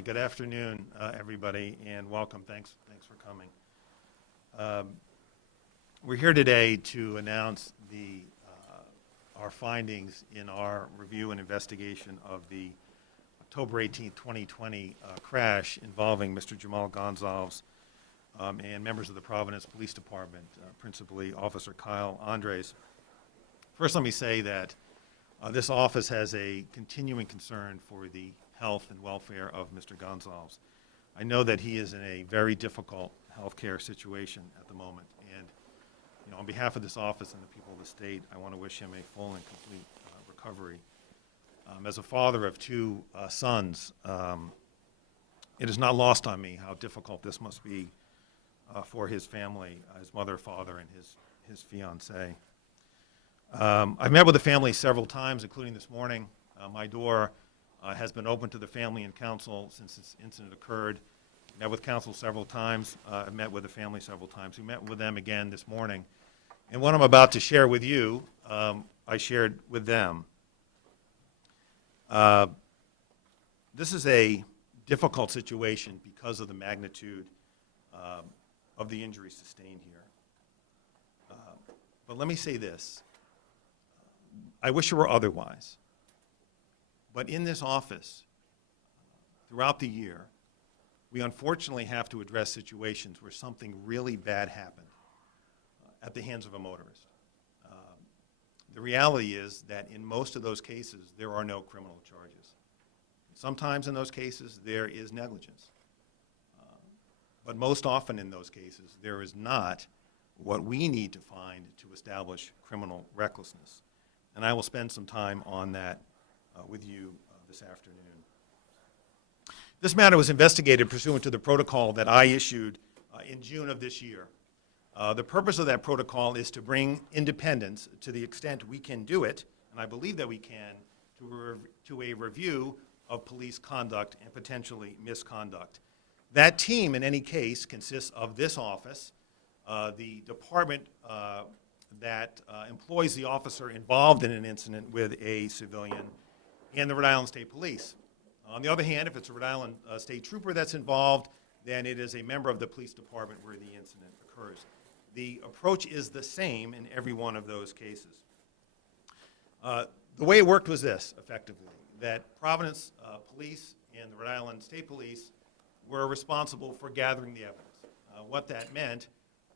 right, good afternoon, everybody, and welcome. Thanks for coming. We're here today to announce our findings in our review and investigation of the October 18, 2020 crash involving Mr. Jamal Gonsalves and members of the Providence Police Department, principally Officer Kyle Andres. First, let me say that this office has a continuing concern for the health and welfare of Mr. Gonsalves. I know that he is in a very difficult healthcare situation at the moment, and on behalf of this office and the people of the state, I want to wish him a full and complete recovery. As a father of two sons, it is not lost on me how difficult this must be for his family, his mother, father, and his fiancée. I've met with the family several times, including this morning. My door has been open to the family and counsel since this incident occurred. Met with counsel several times. I've met with the family several times. We met with them again this morning. And what I'm about to share with you, I shared with them. This is a difficult situation because of the magnitude of the injuries sustained here. But let me say this. I wish it were otherwise. But in this office, throughout the year, we unfortunately have to address situations where something really bad happened at the hands of a motorist. The reality is that in most of those cases, there are no criminal charges. Sometimes in those cases, there is negligence. But most often in those cases, there is not what we need to find to establish criminal recklessness. And I will spend some time on that with you this afternoon. This matter was investigated pursuant to the protocol that I issued in June of this year. The purpose of that protocol is to bring independence to the extent we can do it, and I believe that we can, to a review of police conduct and potentially misconduct. That team, in any case, consists of this office, the department that employs the officer involved in an incident with a civilian, and the Rhode Island State Police. On the other hand, if it's a Rhode Island State Trooper that's involved, then it is a member of the police department where the incident occurs. The approach is the same in every one of those cases. The way it worked was this, effectively, that Providence Police and the Rhode Island State Police were responsible for gathering the evidence. What that meant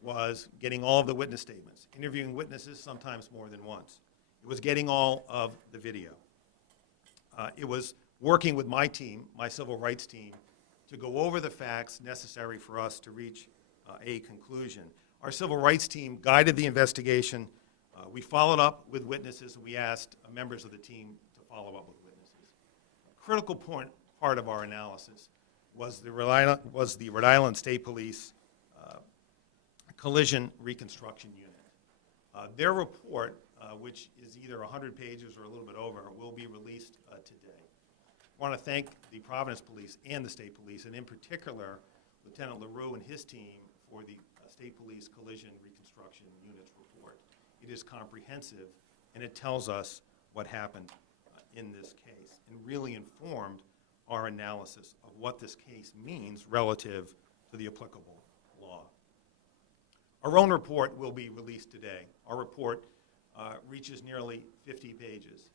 was getting all of the witness statements, interviewing witnesses sometimes more than once. It was getting all of the video. It was working with my team, my civil rights team, to go over the facts necessary for us to reach a conclusion. Our civil rights team guided the investigation. We followed up with witnesses, and we asked members of the team to follow up with witnesses. A critical part of our analysis was the Rhode Island State Police Collision Reconstruction Unit. Their report, which is either 100 pages or a little bit over, will be released today. I want to thank the Providence Police and the State Police, and in particular, Lieutenant LaRue and his team for the State Police Collision Reconstruction Unit's report. It is comprehensive, and it tells us what happened in this case, and really informed our analysis of what this case means relative to the applicable law. Our own report will be released today. Our report reaches nearly 50 pages.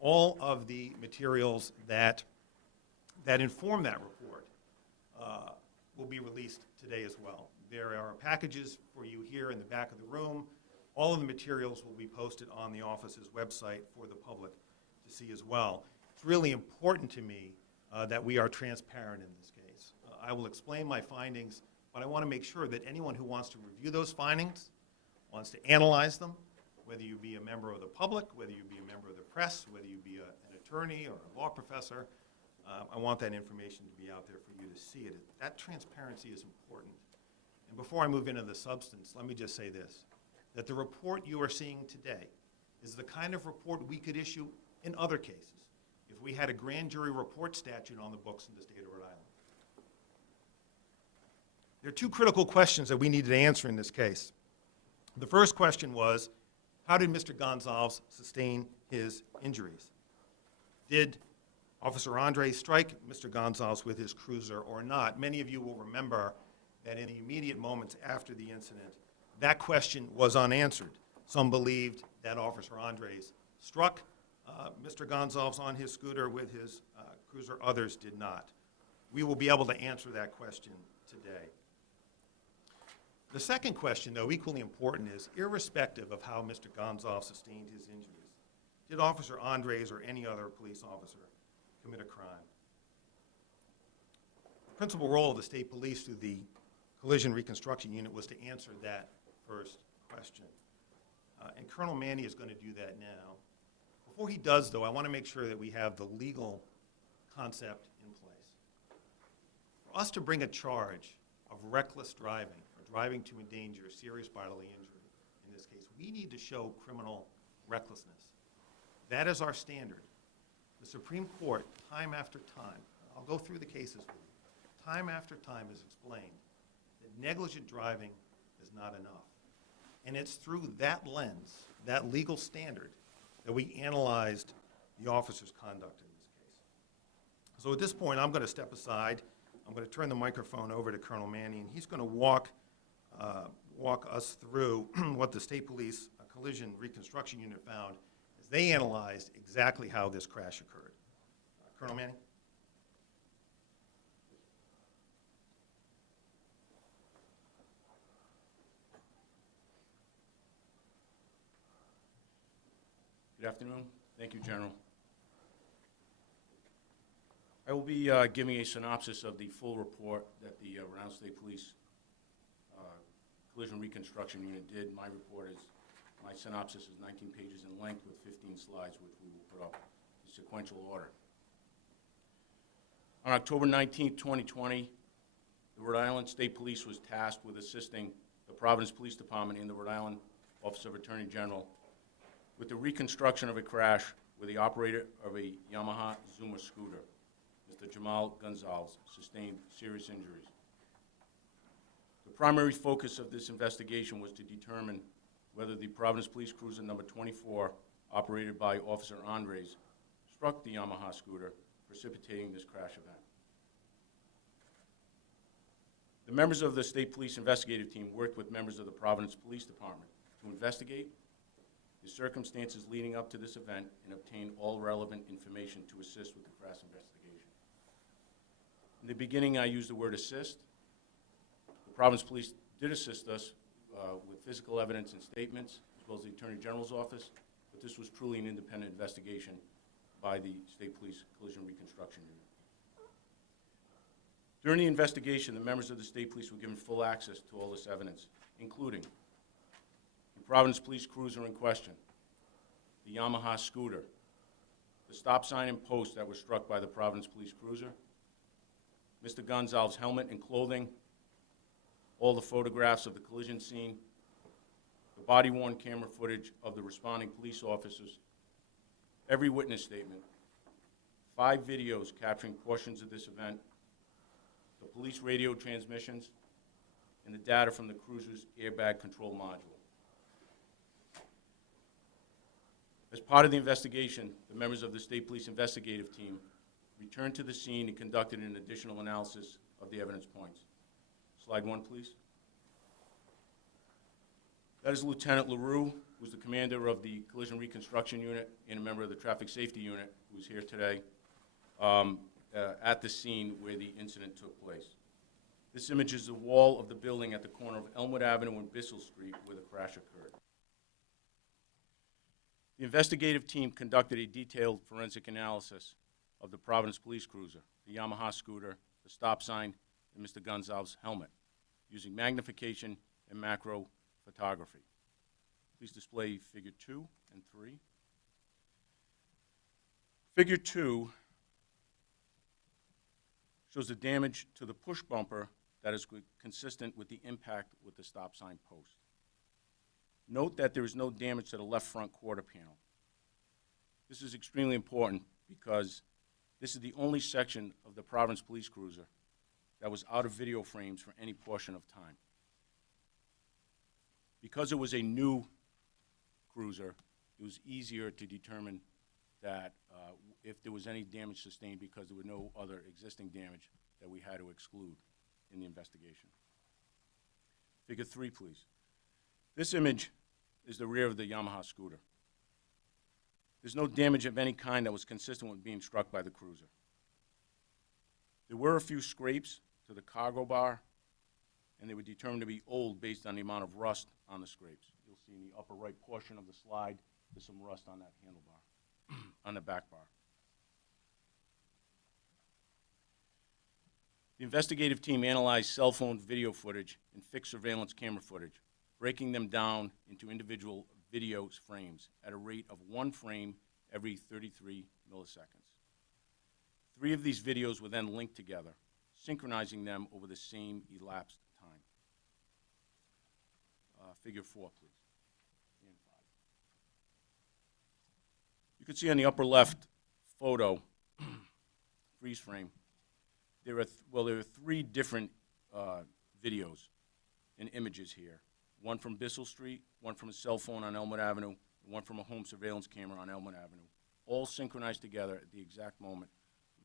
All of the materials that inform that report will be released today as well. There are packages for you here in the back of the room. All of the materials will be posted on the office's website for the public to see as well. It's really important to me that we are transparent in this case. I will explain my findings, but I want to make sure that anyone who wants to review those findings, wants to analyze them, whether you be a member of the public, whether you be a member of the press, whether you be an attorney or a law professor, I want that information to be out there for you to see it. That transparency is important. And before I move into the substance, let me just say this, that the report you are seeing today is the kind of report we could issue in other cases if we had a grand jury report statute on the books in the state of Rhode Island. There are two critical questions that we needed to answer in this case. The first question was, how did Mr. Gonsalves sustain his injuries? Did Officer Andres strike Mr. Gonzalez with his cruiser or not? Many of you will remember that in the immediate moments after the incident, that question was unanswered. Some believed that Officer Andres struck Mr. Gonzalez on his scooter with his cruiser. Others did not. We will be able to answer that question today. The second question, though equally important, is irrespective of how Mr. Gonzalez sustained his injuries, did Officer Andres or any other police officer commit a crime? The principal role of the state police through the Collision Reconstruction Unit was to answer that first question. And Colonel Manny is going to do that now. Before he does, though, I want to make sure that we have the legal concept in place. For us to bring a charge of reckless driving, or driving to endanger serious bodily injury, in this case, we need to show criminal recklessness. That is our standard. The Supreme Court, time after time, I'll go through the cases with you, time after time has explained that negligent driving is not enough. And it's through that lens, that legal standard, that we analyzed the officer's conduct in this case. So at this point, I'm going to step aside. I'm going to turn the microphone over to Colonel Manny, and he's going to walk us through what the State Police Collision Reconstruction Unit found as they analyzed exactly how this crash occurred. Colonel Manny? Good afternoon. Thank you, General. I will be giving a synopsis of the full report that the Rhode Island State Police Collision Reconstruction Unit did. My synopsis is 19 pages in length with 15 slides, which we will put up in sequential order. On October 19, 2020, the Rhode Island State Police was tasked with assisting the Providence Police Department and the Rhode Island Office of Attorney General with the reconstruction of a crash where the operator of a Yamaha Zuma scooter, Mr. Jamal Gonzalez, sustained serious injuries. The primary focus of this investigation was to determine whether the Providence Police Cruiser number 24, operated by Officer Andres, struck the Yamaha scooter, precipitating this crash event. The members of the State Police investigative team worked with members of the Providence Police Department to investigate the circumstances leading up to this event and obtain all relevant information to assist with the crash investigation. In the beginning, I used the word assist. The Providence Police did assist us with physical evidence and statements, as well as the Attorney General's office, but this was truly an independent investigation by the State Police Collision Reconstruction Unit. During the investigation, the members of the State Police were given full access to all this evidence, including the Providence Police Cruiser in question, the Yamaha scooter, the stop sign and post that was struck by the Providence Police Cruiser, Mr. Gonzalez's helmet and clothing, all the photographs of the collision scene, the body-worn camera footage of the responding police officers, every witness statement, 5 videos capturing portions of this event, the police radio transmissions, and the data from the cruiser's airbag control module. As part of the investigation, the members of the State Police investigative team returned to the scene and conducted an additional analysis of the evidence points. Slide 1, please. That is Lieutenant LaRue, who's the commander of the Collision Reconstruction Unit and a member of the Traffic Safety Unit, who's here today at the scene where the incident took place. This image is the wall of the building at the corner of Elmwood Avenue and Bissell Street where the crash occurred. The investigative team conducted a detailed forensic analysis of the Providence Police Cruiser, the Yamaha scooter, the stop sign, and Mr. Gonzalez's helmet, using magnification and macro photography. Please display Figure 2 and 3. Figure 2 shows the damage to the push bumper that is consistent with the impact with the stop sign post. Note that there is no damage to the left front quarter panel. This is extremely important because this is the only section of the Providence Police Cruiser that was out of video frames for any portion of time. Because it was a new cruiser, it was easier to determine that if there was any damage sustained because there were no other existing damage that we had to exclude in the investigation. Figure 3, please. This image is the rear of the Yamaha scooter. There's no damage of any kind that was consistent with being struck by the cruiser. There were a few scrapes to the cargo bar, and they were determined to be old based on the amount of rust on the scrapes. You'll see in the upper right portion of the slide, there's some rust on that handlebar, on the back bar. The investigative team analyzed cell phone video footage and fixed surveillance camera footage, breaking them down into individual video frames at a rate of 1 frame every 33 milliseconds. 3 of these videos were then linked together, synchronizing them over the same elapsed time. Figure 4, please. And 5. You can see on the upper left photo, freeze frame, there are 3 different videos and images here. One from Bissell Street, one from a cell phone on Elmwood Avenue, and one from a home surveillance camera on Elmwood Avenue, all synchronized together at the exact moment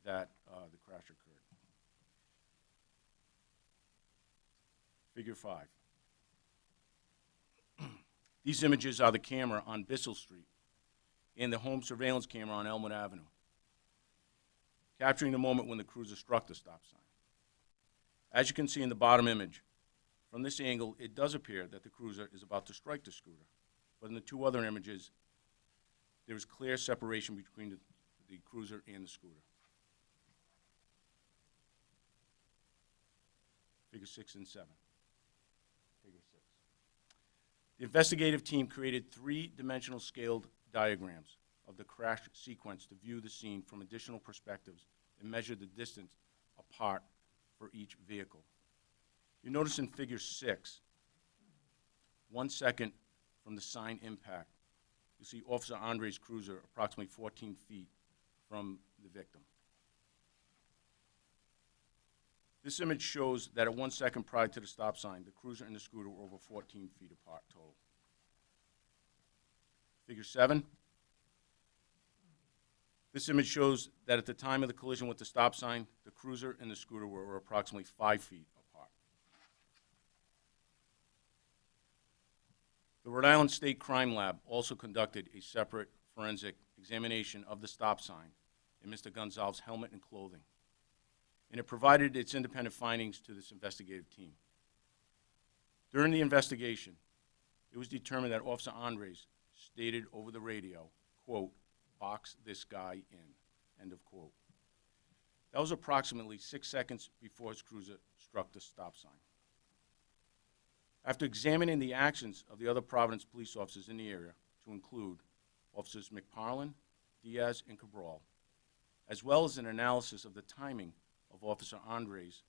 that the crash occurred. Figure 5. These images are the camera on Bissell Street and the home surveillance camera on Elmwood Avenue, capturing the moment when the cruiser struck the stop sign. As you can see in the bottom image, from this angle, it does appear that the cruiser is about to strike the scooter, but in the 2 other images, there is clear separation between the cruiser and the scooter. Figure 6 and 7. Figure 6. The investigative team created 3-dimensional scaled diagrams of the crash sequence to view the scene from additional perspectives and measure the distance apart for each vehicle. You notice in figure 6, 1 second from the sign impact, you see Officer Andre's cruiser approximately 14 feet from the victim. This image shows that at 1 second prior to the stop sign, the cruiser and the scooter were over 14 feet apart total. Figure 7. This image shows that at the time of the collision with the stop sign, the cruiser and the scooter were approximately 5 feet apart. The Rhode Island State Crime Lab also conducted a separate forensic examination of the stop sign and Mr. Gonzalez's helmet and clothing, and it provided its independent findings to this investigative team. During the investigation, it was determined that Officer Andres stated over the radio, quote, "Box this guy in," end of quote. That was approximately 6 seconds before his cruiser struck the stop sign. After examining the actions of the other Providence police officers in the area, to include Officers McParlin, Diaz, and Cabral, as well as an analysis of the timing of Officer Andre's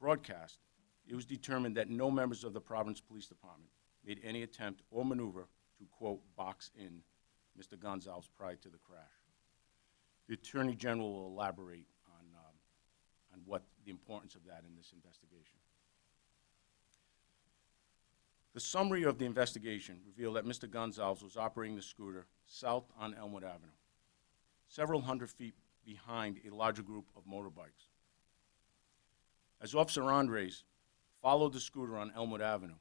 broadcast, it was determined that no members of the Providence Police Department made any attempt or maneuver to, quote, "box in" Mr. Gonzalez prior to the crash. The Attorney General will elaborate on what the importance of that in this investigation. The summary of the investigation revealed that Mr. Gonzalez was operating the scooter south on Elmwood Avenue, several hundred feet behind a larger group of motorbikes. As Officer Andres followed the scooter on Elmwood Avenue,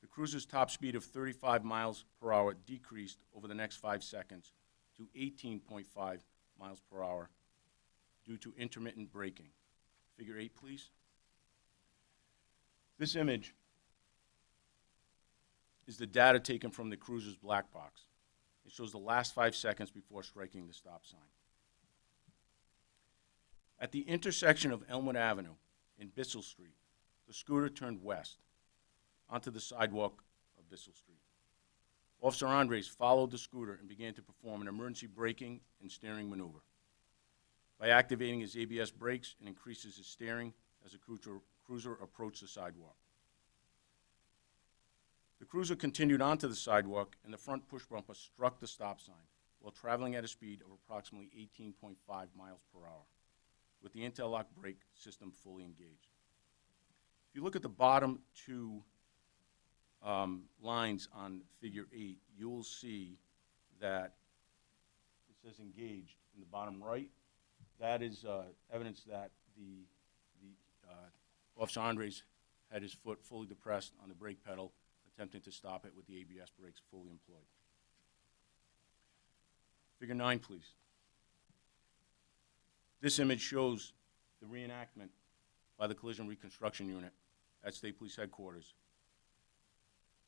the cruiser's top speed of 35 miles per hour decreased over the next 5 seconds to 18.5 miles per hour due to intermittent braking. Figure 8, please. This image is the data taken from the cruiser's black box. It shows the last 5 seconds before striking the stop sign. At the intersection of Elmwood Avenue and Bissell Street, the scooter turned west onto the sidewalk of Bissell Street. Officer Andres followed the scooter and began to perform an emergency braking and steering maneuver. By activating his ABS brakes and increases his steering as the cruiser approached the sidewalk. The cruiser continued onto the sidewalk, and the front push bumper struck the stop sign while traveling at a speed of approximately 18.5 miles per hour, with the anti-lock brake system fully engaged. If you look at the bottom 2 lines on figure 8, you will see that it says engaged in the bottom right, that is evidence that Officer Andres had his foot fully depressed on the brake pedal, attempting to stop it with the ABS brakes fully employed. Figure 9, please. This image shows the reenactment by the Collision Reconstruction Unit at State Police Headquarters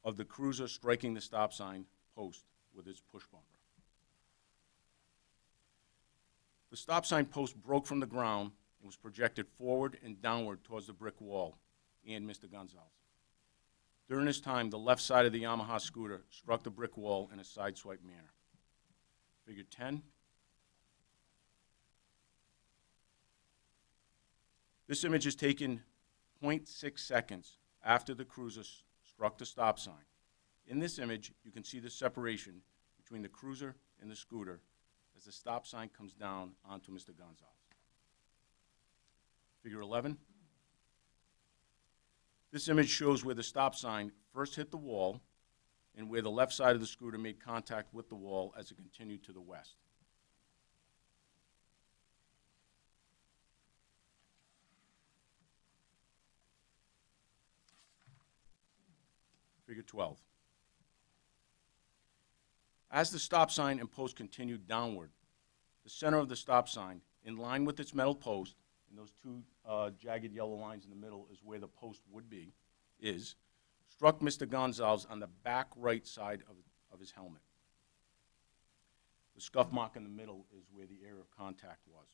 of the cruiser striking the stop sign post with its push bumper. The stop sign post broke from the ground and was projected forward and downward towards the brick wall and Mr. Gonzalez. During this time, the left side of the Yamaha scooter struck the brick wall in a sideswipe manner. Figure 10. This image is taken 0.6 seconds after the cruiser struck the stop sign. In this image, you can see the separation between the cruiser and the scooter as the stop sign comes down onto Mr. Gonzalez. Figure 11. This image shows where the stop sign first hit the wall and where the left side of the scooter made contact with the wall as it continued to the west. Figure 12. As the stop sign and post continued downward, the center of the stop sign, in line with its metal post, and those two jagged yellow lines in the middle is where the post would be, struck Mr. Gonzalez on the back right side of his helmet. The scuff mark in the middle is where the area of contact was.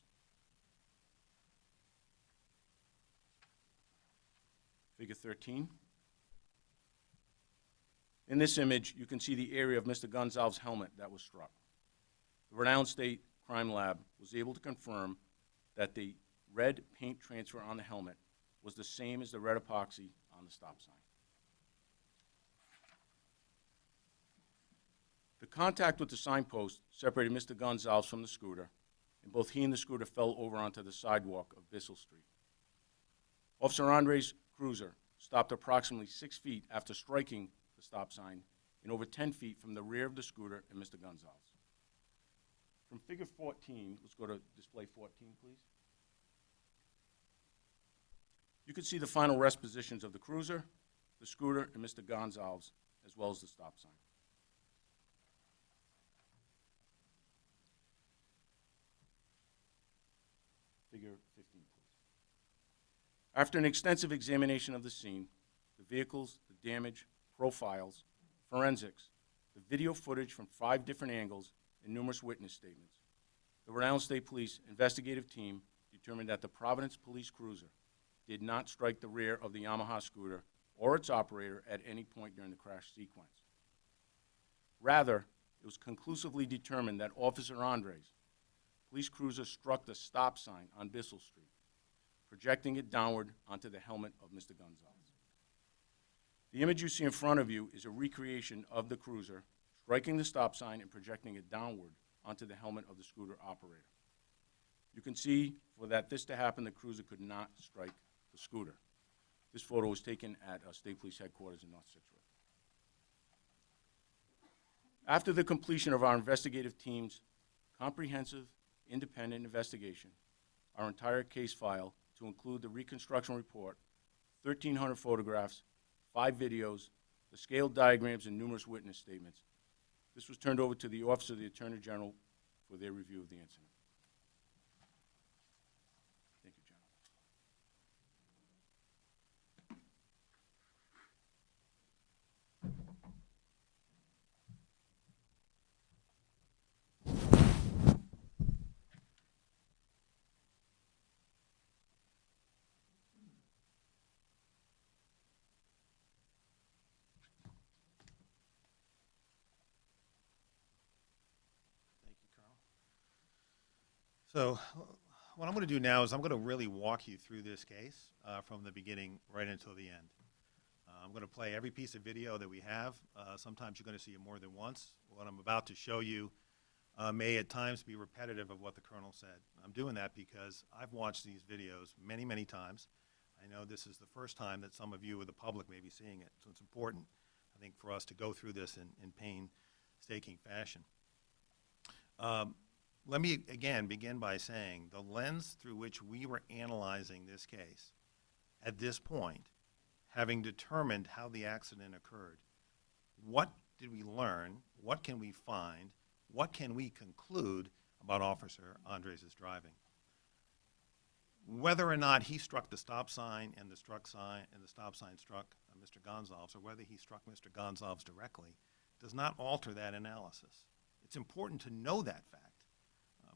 Figure 13. In this image, you can see the area of Mr. Gonzalez's helmet that was struck. The Rhode Island State Crime Lab was able to confirm that the red paint transfer on the helmet was the same as the red epoxy on the stop sign. The contact with the signpost separated Mr. Gonzalez from the scooter, and both he and the scooter fell over onto the sidewalk of Bissell Street. Officer Andres' cruiser stopped approximately 6 feet after striking the stop sign and over 10 feet from the rear of the scooter and Mr. Gonzalez. From figure 14, let's go to display 14, please. You can see the final rest positions of the cruiser, the scooter, and Mr. Gonzalez, as well as the stop sign. Figure 15, please. After an extensive examination of the scene, the vehicles, the damage, profiles, forensics, the video footage from 5 different angles, and numerous witness statements, the Rhode Island State Police investigative team determined that the Providence police cruiser did not strike the rear of the Yamaha scooter or its operator at any point during the crash sequence. Rather, it was conclusively determined that Officer Andres' police cruiser struck the stop sign on Bissell Street, projecting it downward onto the helmet of Mr. Gonzalez. The image you see in front of you is a recreation of the cruiser striking the stop sign and projecting it downward onto the helmet of the scooter operator. You can see for this to happen, the cruiser could not strike the scooter. This photo was taken at State Police Headquarters in North Situate. After the completion of our investigative team's comprehensive, independent investigation, our entire case file, to include the reconstruction report, 1,300 photographs, 5 videos, the scaled diagrams, and numerous witness statements, this was turned over to the Office of the Attorney General for their review of the incident. Thank you, General. So what I'm going to do now is I'm going to really walk you through this case from the beginning right until the end. I'm going to play every piece of video that we have. Sometimes you're going to see it more than once. What I'm about to show you may at times be repetitive of what the Colonel said. I'm doing that because I've watched these videos many, many times. I know this is the first time that some of you or the public may be seeing it, so it's important, I think, for us to go through this in painstaking fashion. let me again begin by saying the lens through which we were analyzing this case at this point, having determined how the accident occurred, what did we learn? What can we find? What can we conclude about Officer Andres' driving? Whether or not he struck the stop sign and the stop sign struck Mr. Gonzalez, or whether he struck Mr. Gonzalez directly, does not alter that analysis. It's important to know that fact,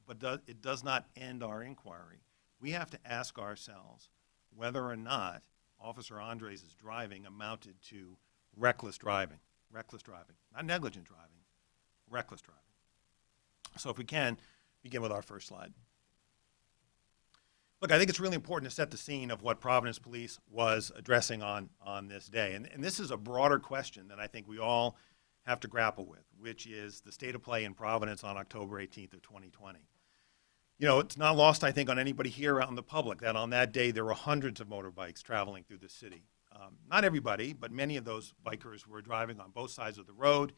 but it does not end our inquiry. We have to ask ourselves whether or not Officer Andres' driving amounted to reckless driving. Reckless driving, not negligent driving, reckless driving. So if we can, begin with our first slide. Look, I think it's really important to set the scene of what Providence Police was addressing on this day. And this is a broader question that I think we all have to grapple with, which is the state of play in Providence on October 18th of 2020. You know, it's not lost, I think, on anybody here out in the public that on that day there were hundreds of motorbikes traveling through the city. Not everybody, but many of those bikers were driving on both sides of the road.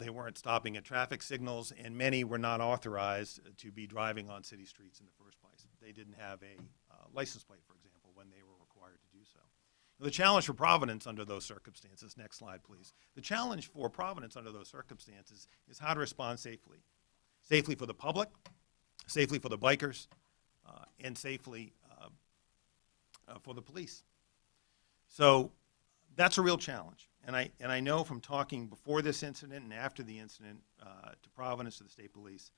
They weren't stopping at traffic signals, and many were not authorized to be driving on city streets in the first place. They didn't have a license plate, for example, when they were required to do so. The challenge for Providence under those circumstances, next slide please, the challenge for Providence under those circumstances is how to respond safely. Safely for the public, safely for the bikers, and safely for the police. So that's a real challenge. And I know from talking before this incident and after the incident to Providence, to the state police,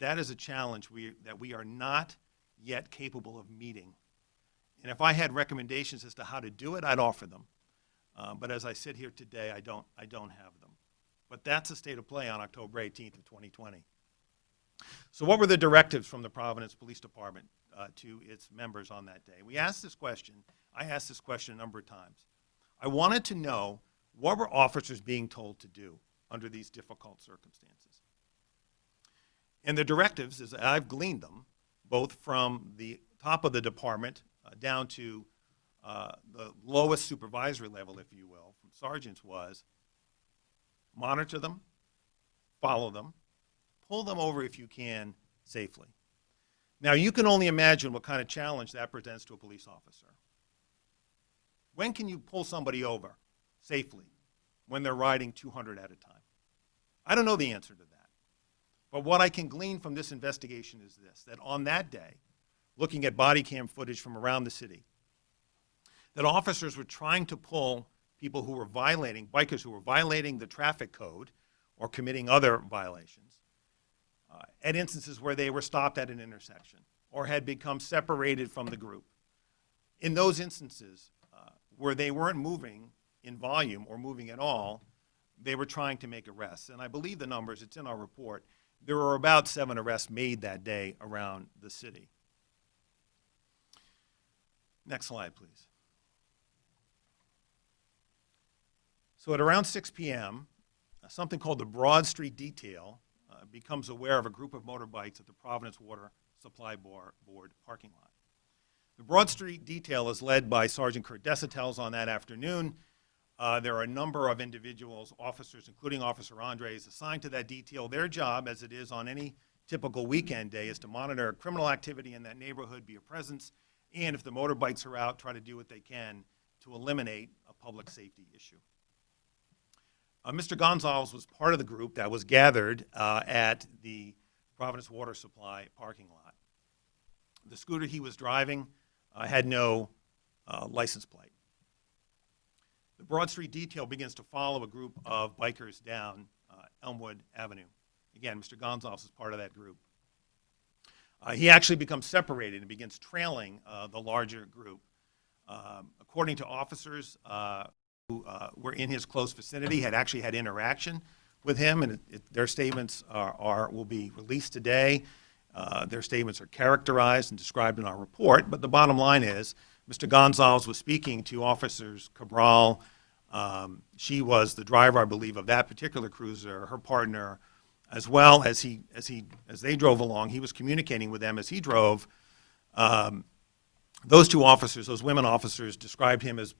that is a challenge that we are not yet capable of meeting. And if I had recommendations as to how to do it, I'd offer them. But as I sit here today, I don't have them. But that's the state of play on October 18th of 2020. So what were the directives from the Providence Police Department to its members on that day? We asked this question. I asked this question a number of times. I wanted to know what were officers being told to do under these difficult circumstances. And the directives, as I've gleaned them, both from the top of the department down to the lowest supervisory level, if you will, from sergeants, was monitor them, follow them, pull them over if you can safely. Now, you can only imagine what kind of challenge that presents to a police officer. When can you pull somebody over safely when they're riding 200 at a time? I don't know the answer to that. But what I can glean from this investigation is this, that on that day, looking at body cam footage from around the city, that officers were trying to pull people who were violating, bikers who were violating the traffic code or committing other violations at instances where they were stopped at an intersection or had become separated from the group. In those instances where they weren't moving in volume or moving at all, they were trying to make arrests. And I believe the numbers, it's in our report, there were about 7 arrests made that day around the city. Next slide, please. So at around 6 p.m., something called the Broad Street Detail becomes aware of a group of motorbikes at the Providence Water Supply Board parking lot. The Broad Street Detail is led by Sergeant Kurt Desautel on that afternoon. There are a number of individuals, officers, including Officer Andres, assigned to that detail. Their job, as it is on any typical weekend day, is to monitor criminal activity in that neighborhood, be a presence, and if the motorbikes are out, try to do what they can to eliminate a public safety issue. Mr. Gonzalez was part of the group that was gathered at the Providence Water Supply parking lot. The scooter he was driving had no license plate. The Broad Street Detail begins to follow a group of bikers down Elmwood Avenue. Again, Mr. Gonzalez is part of that group. He actually becomes separated and begins trailing the larger group. According to officers who were in his close vicinity, had actually had interaction with him, and their statements will be released today. Their statements are characterized and described in our report, but the bottom line is Mr. Gonzalez was speaking to Officers Cabral. She was the driver, I believe, of that particular cruiser, her partner, as well as they drove along. He was communicating with them as he drove. Those two officers, those women officers, described him as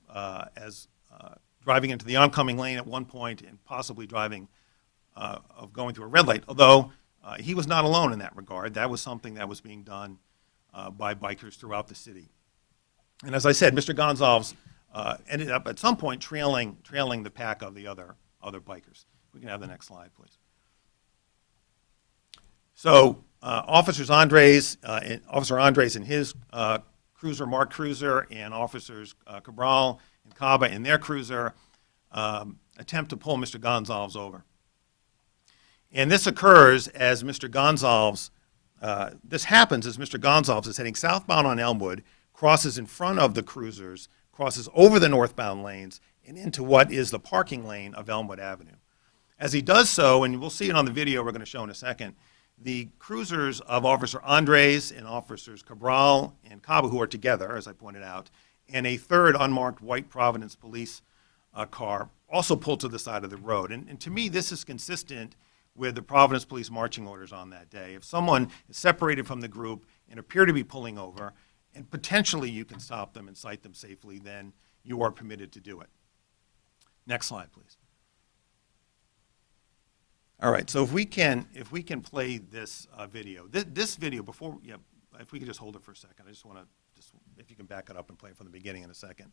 driving into the oncoming lane at one point and possibly driving, going through a red light, although He was not alone in that regard. That was something that was being done by bikers throughout the city. And as I said, Mr. Gonzalez ended up at some point trailing the pack of the other bikers. We can have the next slide, please. So Officer Andres and his cruiser, Mark Cruiser, and Officers Cabral and Caba in their cruiser attempt to pull Mr. Gonzalez over. And this occurs as Mr. Gonzalez, this happens as Mr. Gonzalez is heading southbound on Elmwood, crosses in front of the cruisers, crosses over the northbound lanes, and into what is the parking lane of Elmwood Avenue. As he does so, and we'll see it on the video we're going to show in a second, the cruisers of Officer Andres and Officers Cabral and Caba, who are together, as I pointed out, and a third unmarked white Providence police car also pulled to the side of the road. And to me, this is consistent with the Providence police marching orders on that day. If someone is separated from the group and appear to be pulling over, and potentially you can stop them and cite them safely, then you are permitted to do it. Next slide, please. All right, so if we can play this video. This video, before, yeah, if we could just hold it for a second. I just want to, if you can back it up and play it from the beginning in a second.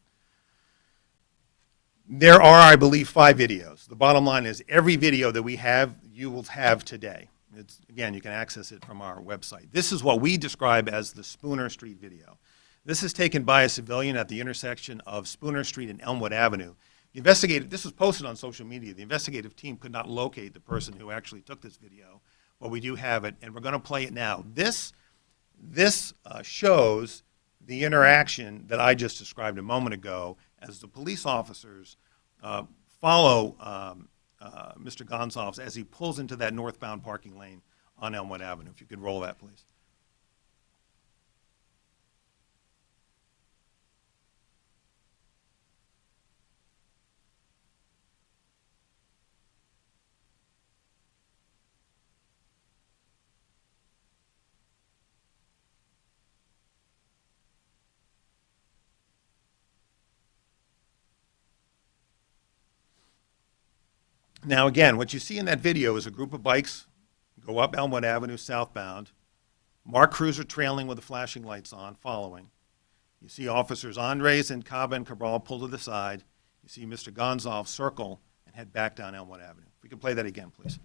There are, I believe, 5 videos. The bottom line is every video that we have, you will have today. It's, again, you can access it from our website. This is what we describe as the Spooner Street video. This is taken by a civilian at the intersection of Spooner Street and Elmwood Avenue. This was posted on social media. The investigative team could not locate the person who actually took this video, but we do have it, and we're going to play it now. This shows the interaction that I just described a moment ago as the police officers follow Mr. Gonzalez as he pulls into that northbound parking lane on Elmwood Avenue. If you could roll that, please. Now, again, what you see in that video is a group of bikes go up Elmwood Avenue southbound, Mark Cruiser trailing with the flashing lights on, following. You see Officers Andres and Caba and Cabral pull to the side. You see Mr. Gonzalez circle and head back down Elmwood Avenue. If we could play that again, please.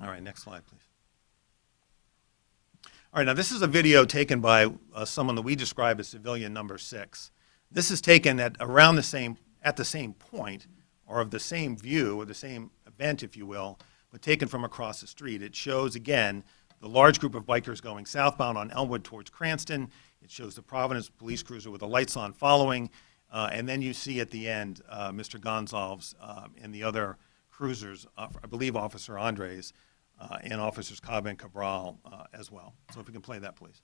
All right, next slide, please. All right, now this is a video taken by someone that we describe as civilian number 6. This is taken at the same point, or of the same view, or the same event, if you will, but taken from across the street. It shows, again, the large group of bikers going southbound on Elmwood towards Cranston. It shows the Providence police cruiser with the lights on following, and then you see at the end Mr. Gonzalez and the other cruisers, I believe Officer Andres, and Officers Caba and Cabral as well. So if we can play that, please.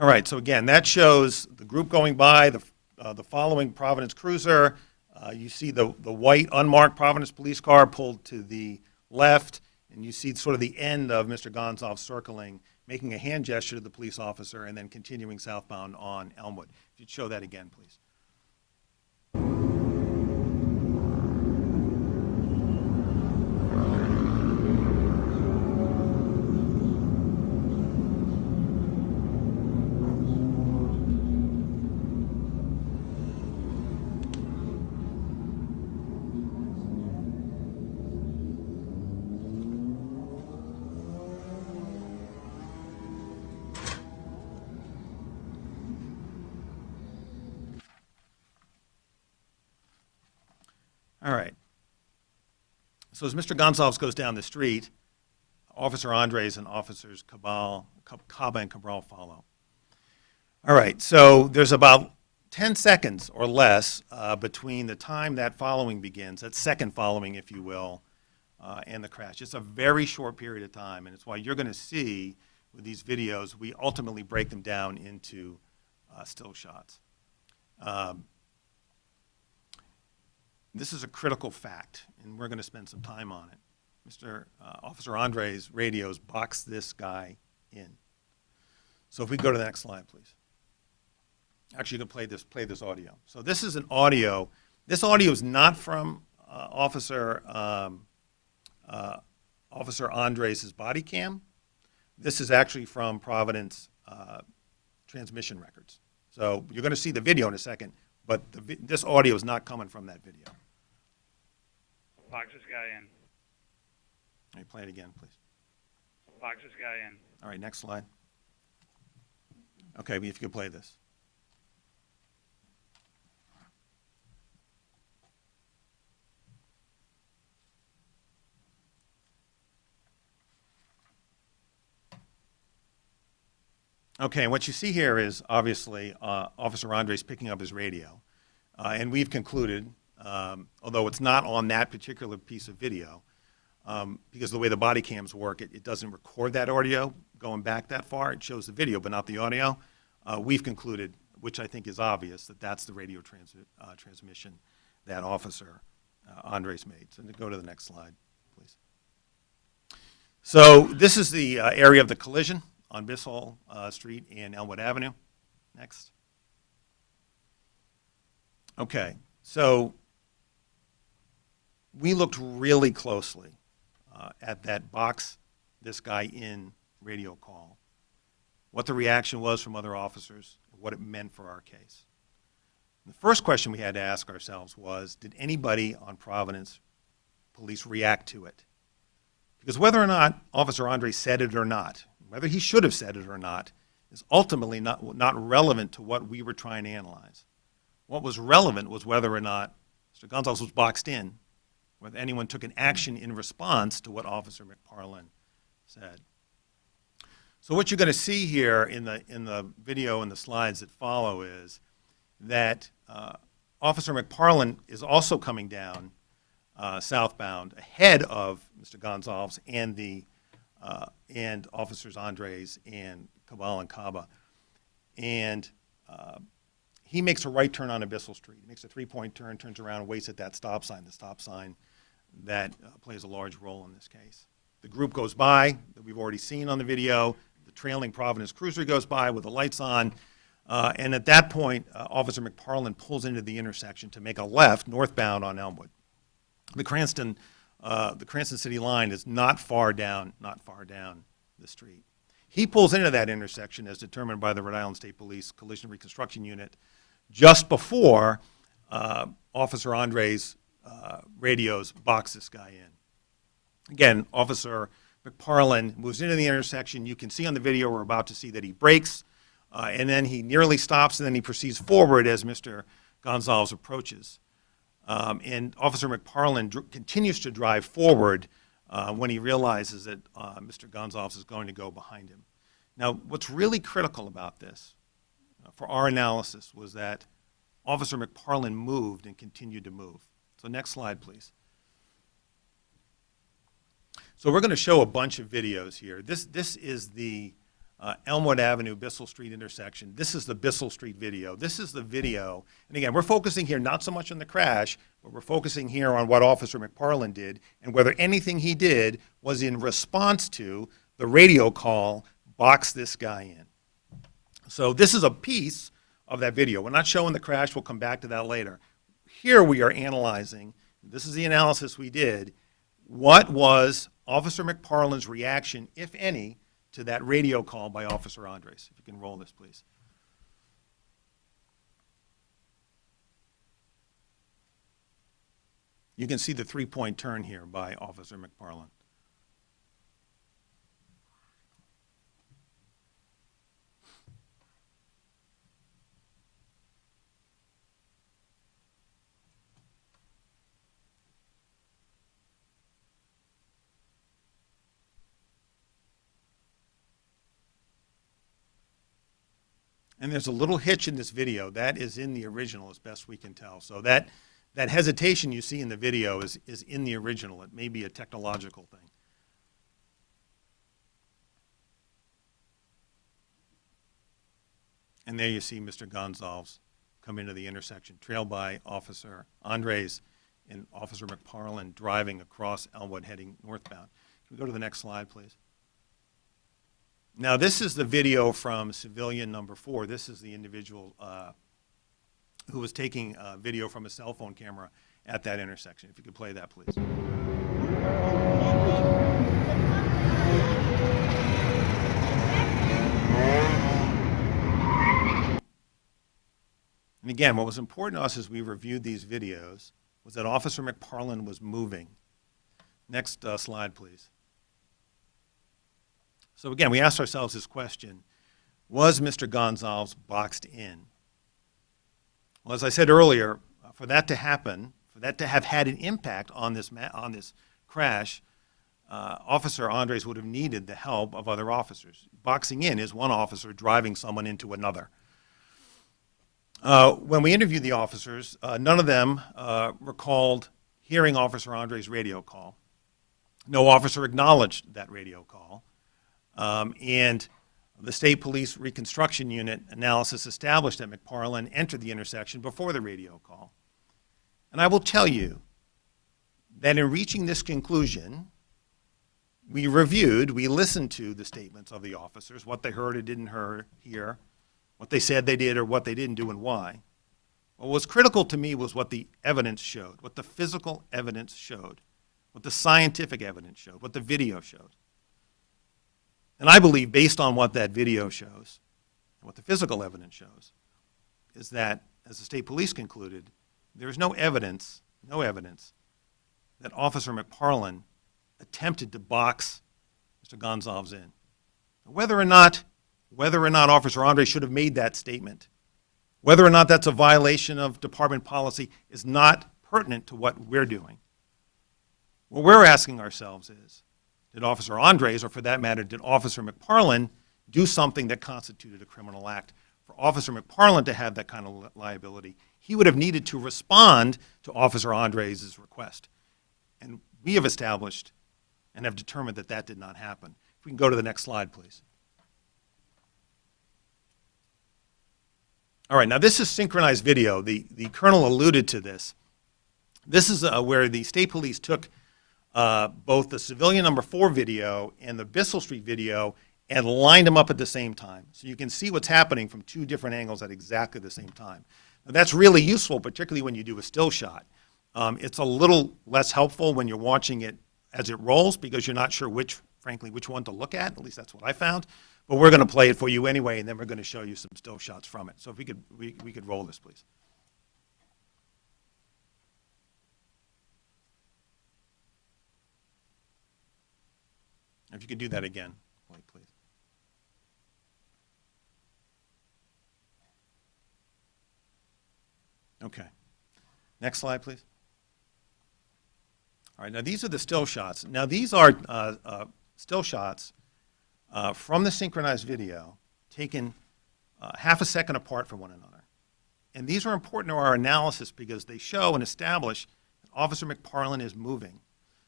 All right, so again, that shows the group going by, the following Providence cruiser. You see the white unmarked Providence police car pulled to the left, and you see sort of the end of Mr. Gonzalez circling, making a hand gesture to the police officer, and then continuing southbound on Elmwood. If you'd show that again, please. All right. So as Mr. Gonzalez goes down the street, Officer Andres and Officers Caba and Cabral follow. All right, so there's about 10 seconds or less between the time that following begins, that second following, if you will, and the crash. It's a very short period of time, and it's why you're going to see with these videos, we ultimately break them down into still shots. This is a critical fact, and we're going to spend some time on it. Officer Andres' radios box this guy in. So if we go to the next slide, please. Actually, you can play this audio. So this is an audio. This audio is not from Officer Andres' body cam. This is actually from Providence transmission records. So you're going to see the video in a second, but this audio is not coming from that video. Box this guy in. All right, play it again, please. Box this guy in. All right, next slide. Okay, if you could play this. Okay, and what you see here is obviously Officer Andres picking up his radio. And we've concluded, although it's not on that particular piece of video, because the way the body cams work, it doesn't record that audio going back that far. It shows the video, but not the audio. We've concluded, which I think is obvious, that that's the radio transmission that Officer Andres made. So go to the next slide, please. So this is the area of the collision on Bissell Street and Elmwood Avenue. Next. Okay, so we looked really closely at that box this guy in radio call, what the reaction was from other officers, what it meant for our case. The first question we had to ask ourselves was, did anybody on Providence Police react to it? Because whether or not Officer Andres said it or not, whether he should have said it or not, is ultimately not relevant to what we were trying to analyze. What was relevant was whether or not Mr. Gonzalez was boxed in, whether anyone took an action in response to what Officer McParland said. So what you're going to see here in the video and the slides that follow is that Officer McParland is also coming down southbound ahead of Mr. Gonzalez and Officers Andres and Cabal and Caba. And he makes a right turn on Bissell Street. He makes a three-point turn, turns around, and waits at that stop sign, the stop sign that plays a large role in this case. The group goes by, that we've already seen on the video. The trailing Providence cruiser goes by with the lights on. And at that point, Officer McParland pulls into the intersection to make a left northbound on Elmwood. The Cranston City line is not far down the street. He pulls into that intersection as determined by the Rhode Island State Police Collision Reconstruction Unit just before Officer Andres' radios box this guy in. Again, Officer McParland moves into the intersection. You can see on the video we're about to see that he brakes, and then he nearly stops, and then he proceeds forward as Mr. Gonzalez approaches. And Officer McParland continues to drive forward when he realizes that Mr. Gonzalez is going to go behind him. Now, what's really critical about this for our analysis was that Officer McParland moved and continued to move. So next slide, please. So we're going to show a bunch of videos here. This is the Elmwood Avenue, Bissell Street intersection. This is the Bissell Street video. This is the video. And again, we're focusing here not so much on the crash, but we're focusing here on what Officer McParland did and whether anything he did was in response to the radio call, box this guy in. So this is a piece of that video. We're not showing the crash. We'll come back to that later. Here we are analyzing, this is the analysis we did, what was Officer McParland's reaction, if any, to that radio call by Officer Andres. If you can roll this, please. You can see the three-point turn here by Officer McParland. And there's a little hitch in this video. That is in the original as best we can tell. So that hesitation you see in the video is in the original. It may be a technological thing. And there you see Mr. Gonzalez come into the intersection, trailed by Officer Andres and Officer McParland driving across Elmwood heading northbound. Can we go to the next slide, please? Now, this is the video from civilian number 4. This is the individual who was taking video from a cell phone camera at that intersection. If you could play that, please. And again, what was important to us as we reviewed these videos was that Officer McParland was moving. Next slide, please. So again, we asked ourselves this question: was Mr. Gonzalez boxed in? Well, as I said earlier, for that to happen, for that to have had an impact on this crash, Officer Andres would have needed the help of other officers. Boxing in is one officer driving someone into another. When we interviewed the officers, none of them recalled hearing Officer Andres' radio call. No officer acknowledged that radio call. And the State Police Reconstruction Unit analysis established that McParland entered the intersection before the radio call. And I will tell you that in reaching this conclusion, we listened to the statements of the officers, what they heard or didn't hear, what they said they did or what they didn't do and why. What was critical to me was what the evidence showed, what the physical evidence showed, what the scientific evidence showed, what the video showed. And I believe, based on what that video shows, and what the physical evidence shows, is that, as the state police concluded, there is no evidence that Officer McParland attempted to box Mr. Gonzalez in. Whether or not Officer Andres should have made that statement, whether or not that's a violation of department policy, is not pertinent to what we're doing. What we're asking ourselves is, did Officer Andres, or for that matter, did Officer McParland do something that constituted a criminal act? For Officer McParland to have that kind of liability, he would have needed to respond to Officer Andres' request. And we have established and have determined that that did not happen. If we can go to the next slide, please. All right, now this is synchronized video. The colonel alluded to this. This is where the state police took both the civilian number 4 video and the Bissell Street video and lined them up at the same time. So you can see what's happening from 2 different angles at exactly the same time. Now, that's really useful, particularly when you do a still shot. It's a little less helpful when you're watching it as it rolls because you're not sure frankly, which one to look at least that's what I found. But we're going to play it for you anyway, and then we're going to show you some still shots from it. So if we could roll this, please. If you could do that again, please. Okay. Next slide, please. All right, now these are the still shots. Now these are still shots from the synchronized video taken half a second apart from one another. And these are important to our analysis because they show and establish that Officer McParland is moving.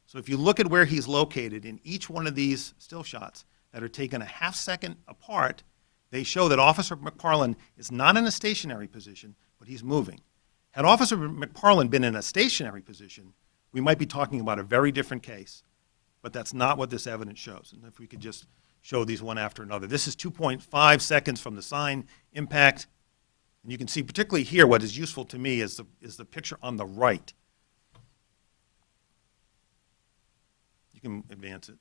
So if you look at where he's located in each one of these still shots that are taken a half second apart, they show that Officer McParland is not in a stationary position, but he's moving. Had Officer McParland been in a stationary position, we might be talking about a very different case, but that's not what this evidence shows. And if we could just show these one after another. This is 2.5 seconds from the sign impact. And you can see particularly here what is useful to me is the picture on the right. You can advance it.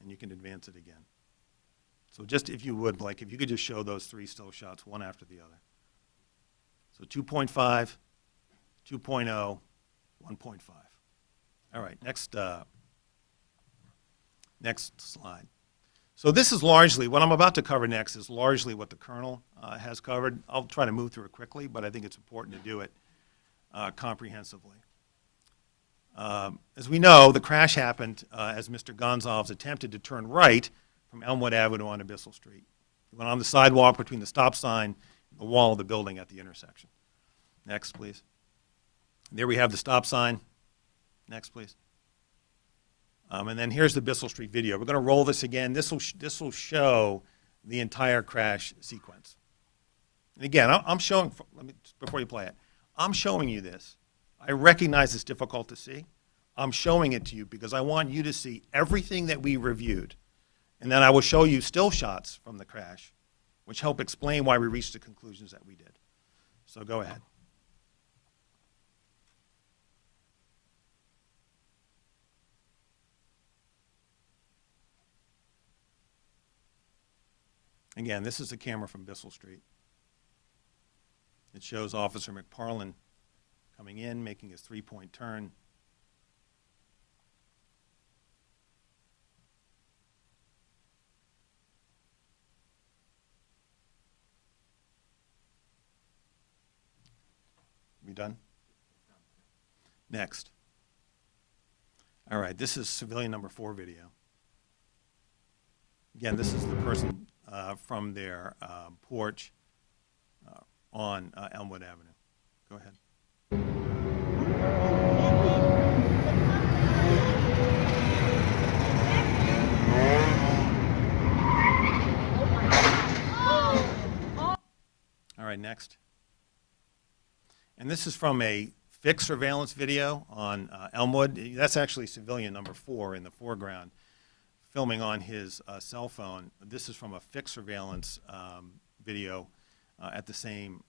And you can advance it again. So just if you would, Blake, if you could just show those 3 still shots one after the other. So 2.5, 2.0, 1.5. All right, next slide. So this is largely, what I'm about to cover next is largely what the colonel has covered. I'll try to move through it quickly, but I think it's important to do it comprehensively. As we know, the crash happened as Mr. Gonzalez attempted to turn right from Elmwood Avenue onto Bissell Street. He went on the sidewalk between the stop sign and the wall of the building at the intersection. Next, please. There we have the stop sign. Next, please. And then here's the Bissell Street video. We're going to roll this again. This will show the entire crash sequence. And again, I'm showing, before you play it, I'm showing you this. I recognize it's difficult to see. I'm showing it to you because I want you to see everything that we reviewed. And then I will show you still shots from the crash, which help explain why we reached the conclusions that we did. So go ahead. Again, this is a camera from Bissell Street. It shows Officer McParland coming in, making his three-point turn. We done? Next. All right, this is civilian number 4 video. Again, this is the person from their porch on Elmwood Avenue. Go ahead. All right, next. And this is from a fixed surveillance video on Elmwood. That's actually civilian number 4 in the foreground, filming on his cell phone. This is from a fixed surveillance video at the same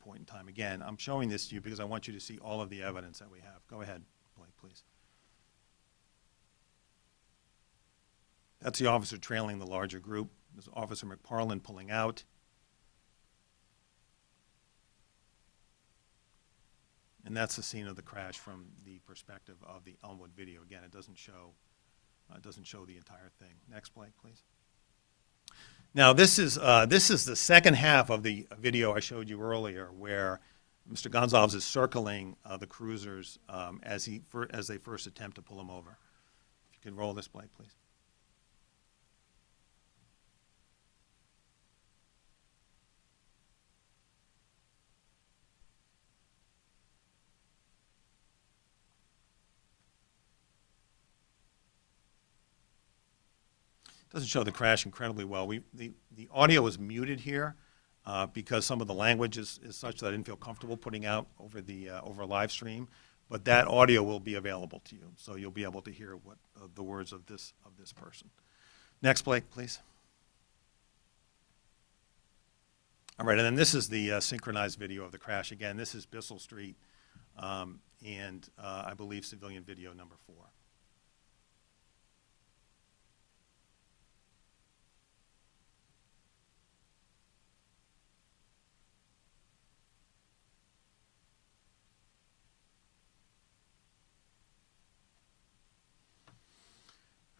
point in time. Again, I'm showing this to you because I want you to see all of the evidence that we have. Go ahead, Blake, please. That's the officer trailing the larger group. There's Officer McParland pulling out. And that's the scene of the crash from the perspective of the Elmwood video. Again, it doesn't show the entire thing. Next, Blake, please. Now, this is the second half of the video I showed you earlier, where Mr. Gonzalez is circling the cruisers as they first attempt to pull him over. If you could roll this, Blake, please. Doesn't show the crash incredibly well. The audio is muted here because some of the language is such that I didn't feel comfortable putting out over over a live stream. But that audio will be available to you, so you'll be able to hear what the words of this person. Next, Blake, please. All right, and then this is the synchronized video of the crash. Again, this is Bissell Street, and I believe civilian video number 4.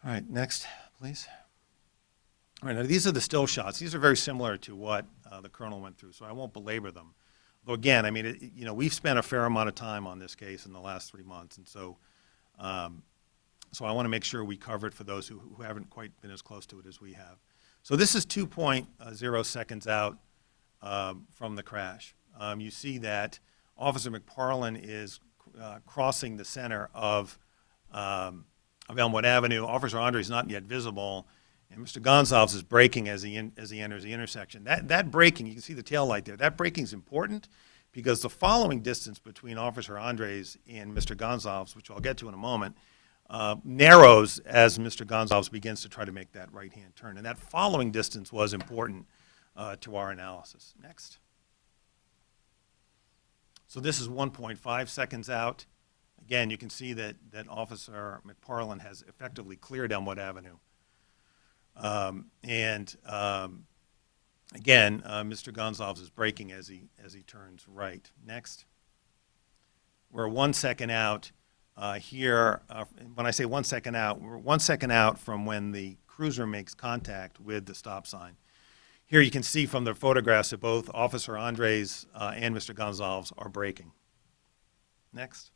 All right, next, please. All right, now these are the still shots. These are very similar to what the colonel went through, so I won't belabor them. Though again, I mean, we've spent a fair amount of time on this case in the last 3 months, and so so I want to make sure we cover it for those who haven't quite been as close to it as we have. So this is 2.0 seconds out from the crash. You see that Officer McParland is crossing the center of Elmwood Avenue. Officer Andre is not yet visible, and Mr. Gonzalez is braking as he enters the intersection. That braking, you can see the tail light there, that braking is important because the following distance between Officer Andres and Mr. Gonzalez, which I'll get to in a moment, narrows as Mr. Gonzalez begins to try to make that right-hand turn. And that following distance was important to our analysis. Next. So this is 1.5 seconds out. Again, you can see that Officer McParland has effectively cleared Elmwood Avenue. Again, Mr. Gonzalez is braking as he turns right. Next. We're 1 second out here. When I say 1 second out, we're 1 second out from when the cruiser makes contact with the stop sign. Here you can see from the photographs that both Officer Andres and Mr. Gonzalez are braking. Next.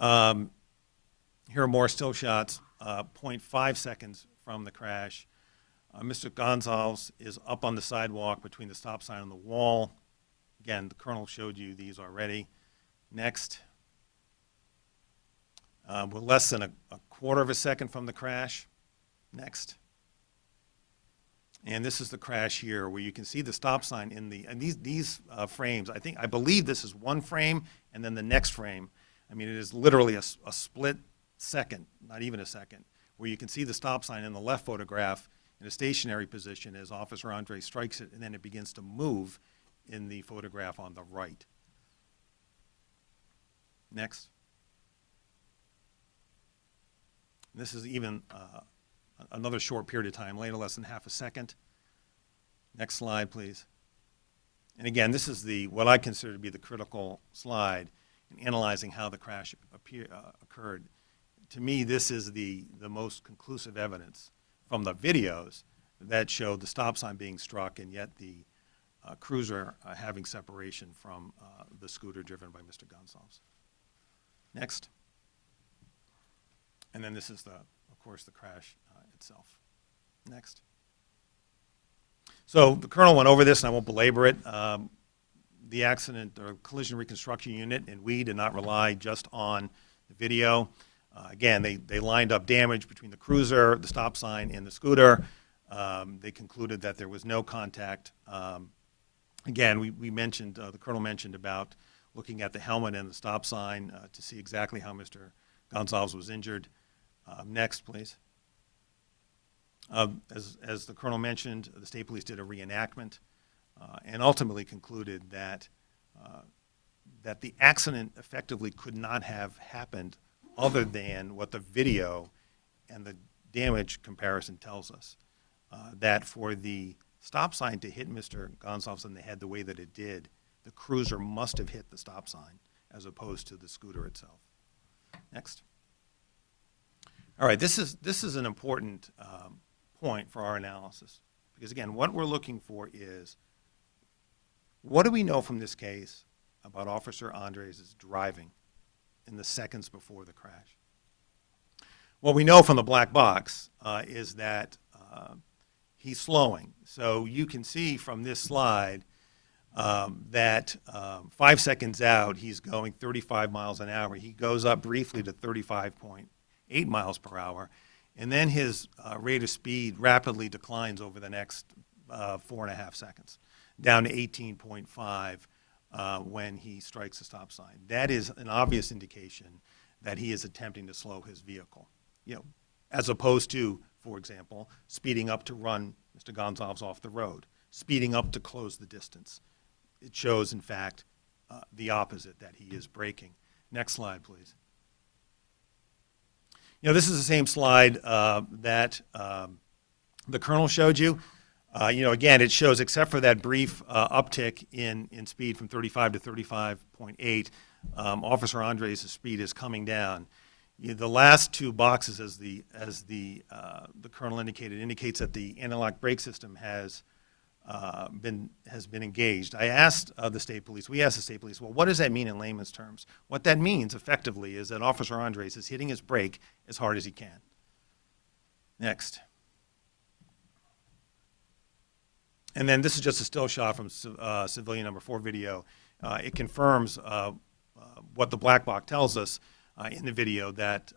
Here are more still shots, 0.5 seconds from the crash. Mr. Gonzalez is up on the sidewalk between the stop sign and the wall. Again, the colonel showed you these already. Next. We're less than a quarter of a second from the crash. Next. And this is the crash here, where you can see the stop sign in the, and these frames, I believe this is one frame, and then the next frame. I mean, it is literally a split second, not even a second, where you can see the stop sign in the left photograph in a stationary position as Officer Andre strikes it, and then it begins to move in the photograph on the right. Next. This is even another short period of time, later, less than half a second. Next slide, please. And again, this is what I consider to be the critical slide in analyzing how the crash occurred. To me, this is the most conclusive evidence from the videos that showed the stop sign being struck and yet the cruiser having separation from the scooter driven by Mr. Gonzalez. Next. And then this is, of course, the crash itself. Next. So the colonel went over this, and I won't belabor it. The accident or collision reconstruction unit and we did not rely just on the video. Again, they lined up damage between the cruiser, the stop sign, and the scooter. They concluded that there was no contact. Again, we mentioned, the colonel mentioned about looking at the helmet and the stop sign to see exactly how Mr. Gonzalez was injured. Next, please. As the colonel mentioned, the state police did a reenactment and ultimately concluded that that the accident effectively could not have happened other than what the video and the damage comparison tells us. That for the stop sign to hit Mr. Gonzalez in the head the way that it did, the cruiser must have hit the stop sign as opposed to the scooter itself. Next. All right, this is an important point for our analysis, because again, what we're looking for is, what do we know from this case about Officer Andres' driving in the seconds before the crash? What we know from the black box is that he's slowing. So you can see from this slide that 5 seconds out, he's going 35 miles an hour. He goes up briefly to 35.8 miles per hour, and then his rate of speed rapidly declines over the next 4.5 seconds, down to 18.5 when he strikes the stop sign. That is an obvious indication that he is attempting to slow his vehicle, as opposed to, for example, speeding up to run Mr. Gonzalez off the road, speeding up to close the distance. It shows, in fact, the opposite, that he is braking. Next slide, please. This is the same slide that the colonel showed you. Again, it shows, except for that brief uptick in speed from 35 to 35.8, Officer Andres' speed is coming down. The last two boxes, as the colonel indicated, indicates that the anti-lock brake system has been engaged. I asked the state police, we asked the state police, well, what does that mean in layman's terms? What that means, effectively, is that Officer Andres is hitting his brake as hard as he can. Next. And then this is just a still shot from civilian number 4 video. It confirms what the black box tells us in the video, that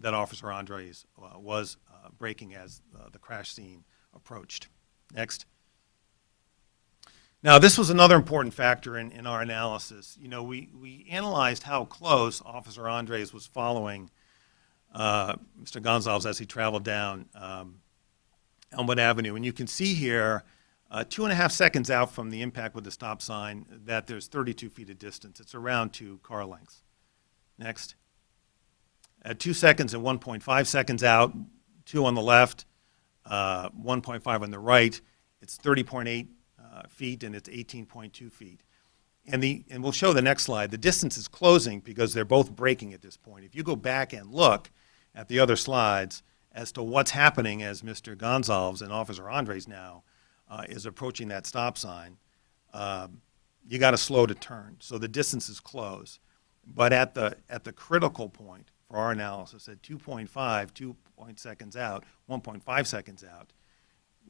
that Officer Andres was braking as the crash scene approached. Next. Now, this was another important factor in our analysis. We analyzed how close Officer Andres was following Mr. Gonzalez as he traveled down Elmwood Avenue. And you can see here, 2.5 seconds out from the impact with the stop sign, that there's 32 feet of distance. It's around 2 car lengths. Next. At 2 seconds and 1.5 seconds out, 2 on the left, 1.5 on the right, it's 30.8 feet, and it's 18.2 feet. And we'll show the next slide. The distance is closing because they're both braking at this point. If you go back and look at the other slides as to what's happening as Mr. Gonzalez and Officer Andres now is approaching that stop sign, you got to slow to turn. So the distance is close. But at the critical point for our analysis at 2.5, 2 seconds out, 1.5 seconds out,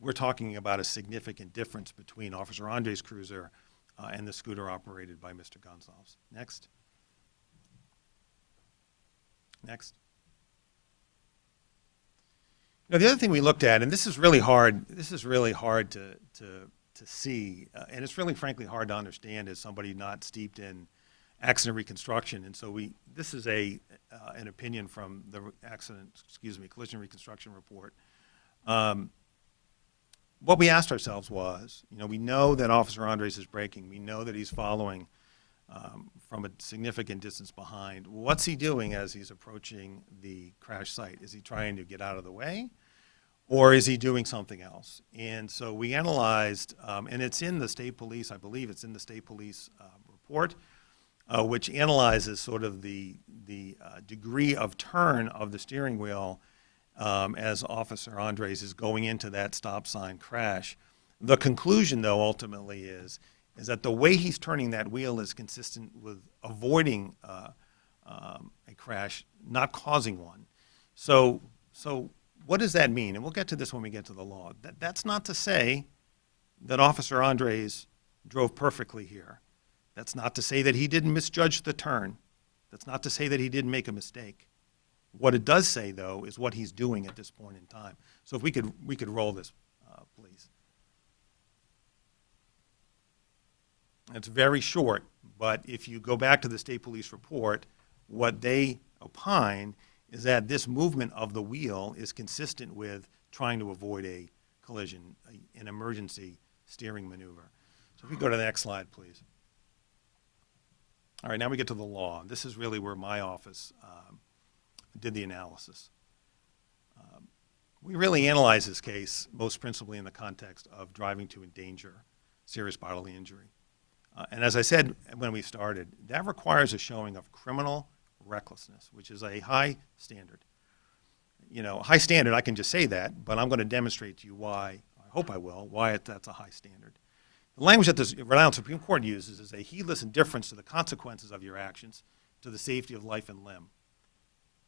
we're talking about a significant difference between Officer Andre's cruiser and the scooter operated by Mr. Gonsalves. Next. Next. Now, the other thing we looked at, and this is really hard to see, and it's really, frankly, hard to understand as somebody not steeped in accident reconstruction. And so this is an opinion from the collision reconstruction report. What we asked ourselves was, we know that Officer Andres is braking. We know that he's following from a significant distance behind. What's he doing as he's approaching the crash site? Is he trying to get out of the way? Or is he doing something else? And so we analyzed, and it's in the state police, I believe it's in the state police report, which analyzes sort of the degree of turn of the steering wheel as Officer Andres is going into that stop sign crash. The conclusion, though, ultimately is that the way he's turning that wheel is consistent with avoiding a crash, not causing one. So what does that mean? And we'll get to this when we get to the law. That's not to say that Officer Andres drove perfectly here. That's not to say that he didn't misjudge the turn. That's not to say that he didn't make a mistake. What it does say, though, is what he's doing at this point in time. So if we could roll this, please. It's very short, but if you go back to the state police report, what they opine is that this movement of the wheel is consistent with trying to avoid a collision, an emergency steering maneuver. So if we go to the next slide, please. All right, now we get to the law. This is really where my office did the analysis. We really analyzed this case most principally in the context of driving to endanger serious bodily injury. And as I said when we started, that requires a showing of criminal recklessness, which is a high standard. High standard, I can just say that, but I'm going to demonstrate to you why, I hope I will, why that's a high standard. The language that the Rhode Island Supreme Court uses is a heedless indifference to the consequences of your actions to the safety of life and limb.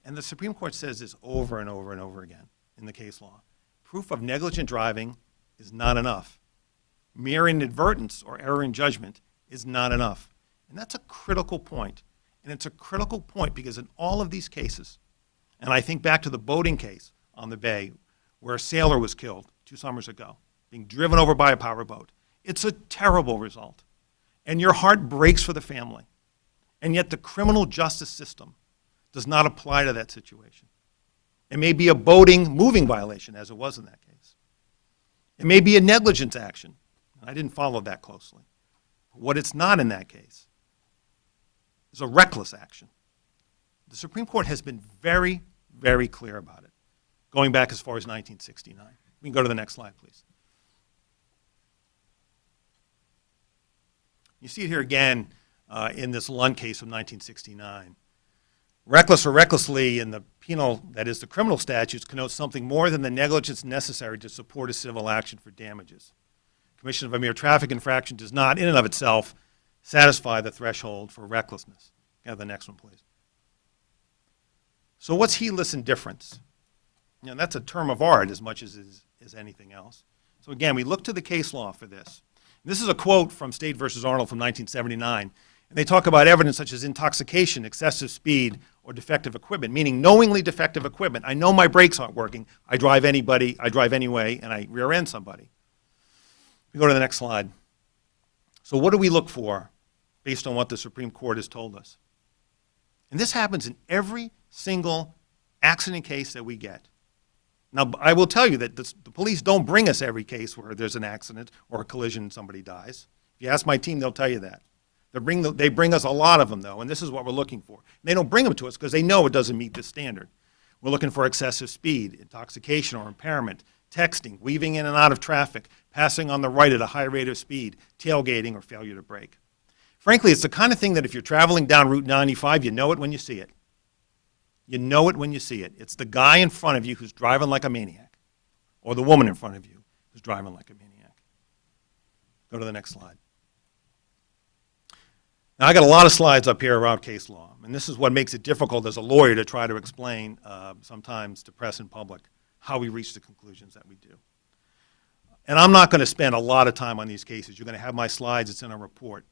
And the Supreme Court says this over and over and over again in the case law. Proof of negligent driving is not enough. Mere inadvertence or error in judgment is not enough. And that's a critical point. And it's a critical point because in all of these cases, and I think back to the boating case on the bay where a sailor was killed 2 summers ago, being driven over by a powerboat. It's a terrible result. And your heart breaks for the family. And yet the criminal justice system does not apply to that situation. It may be a boating moving violation, as it was in that case. It may be a negligence action. I didn't follow that closely. But what it's not in that case is a reckless action. The Supreme Court has been very, very clear about it, going back as far as 1969. We can go to the next slide, please. You see it here again in this Lund case of 1969. Reckless or recklessly in the penal, that is the criminal statutes, connotes something more than the negligence necessary to support a civil action for damages. Commission of a mere traffic infraction does not, in and of itself, satisfy the threshold for recklessness. Have the next one, please. So what's heedless indifference? That's a term of art as much as anything else. So again, we look to the case law for this. This is a quote from State versus Arnold from 1979. And they talk about evidence such as intoxication, excessive speed, or defective equipment, meaning knowingly defective equipment. I know my brakes aren't working. I drive anyway, and I rear-end somebody. We go to the next slide. So what do we look for based on what the Supreme Court has told us? And this happens in every single accident case that we get. Now, I will tell you that the police don't bring us every case where there's an accident or a collision and somebody dies. If you ask my team, they'll tell you that. They bring us a lot of them, though, and this is what we're looking for. They don't bring them to us because they know it doesn't meet this standard. We're looking for excessive speed, intoxication or impairment, texting, weaving in and out of traffic, passing on the right at a high rate of speed, tailgating, or failure to brake. Frankly, it's the kind of thing that if you're traveling down Route 95, you know it when you see it. You know it when you see it. It's the guy in front of you who's driving like a maniac, or the woman in front of you who's driving like a maniac. Go to the next slide. Now, I got a lot of slides up here around case law, and this is what makes it difficult as a lawyer to try to explain sometimes to press and public how we reach the conclusions that we do. And I'm not going to spend a lot of time on these cases. You're going to have my slides. It's in our report.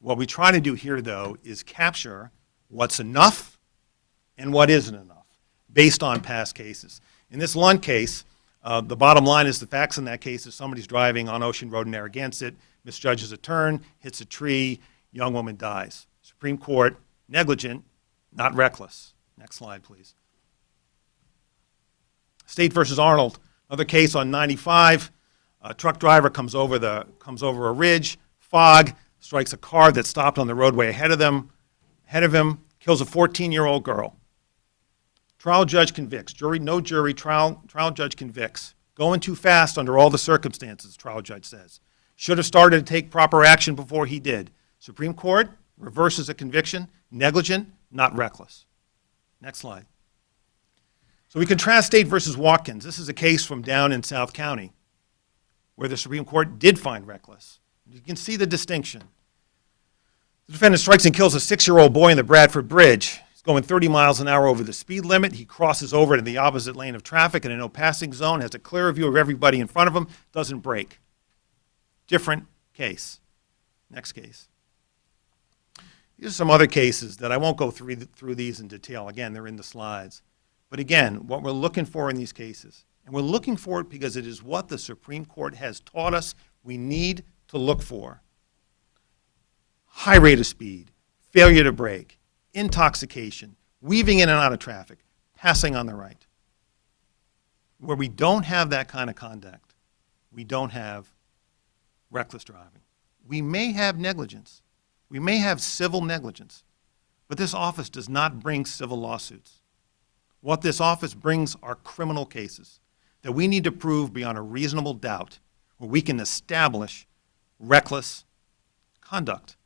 What we try to do here, though, is capture what's enough and what isn't enough based on past cases. In this Lund case, the bottom line is the facts in that case is somebody's driving on Ocean Road in Narragansett, misjudges a turn, hits a tree, young woman dies. Supreme Court, negligent, not reckless. Next slide, please. State versus Arnold, another case on 95. A truck driver comes over a ridge, fog, strikes a car that stopped on the roadway ahead of him, kills a 14-year-old girl. Trial judge convicts. No jury, trial judge convicts. Going too fast under all the circumstances, trial judge says. Should have started to take proper action before he did. Supreme Court reverses a conviction, negligent, not reckless. Next slide. So we contrast State versus Watkins. This is a case from down in South County where the Supreme Court did find reckless. You can see the distinction. The defendant strikes and kills a 6-year-old boy in the Bradford Bridge. He's going 30 miles an hour over the speed limit. He crosses over to the opposite lane of traffic in a no passing zone, has a clear view of everybody in front of him, doesn't brake. Different case. Next case. These are some other cases that I won't go through these in detail. Again, they're in the slides. But again, what we're looking for in these cases, and we're looking for it because it is what the Supreme Court has taught us we need to look for. High rate of speed, failure to brake, intoxication, weaving in and out of traffic, passing on the right. Where we don't have that kind of conduct, we don't have reckless driving. We may have negligence. We may have civil negligence, but this office does not bring civil lawsuits. What this office brings are criminal cases that we need to prove beyond a reasonable doubt where we can establish reckless conduct.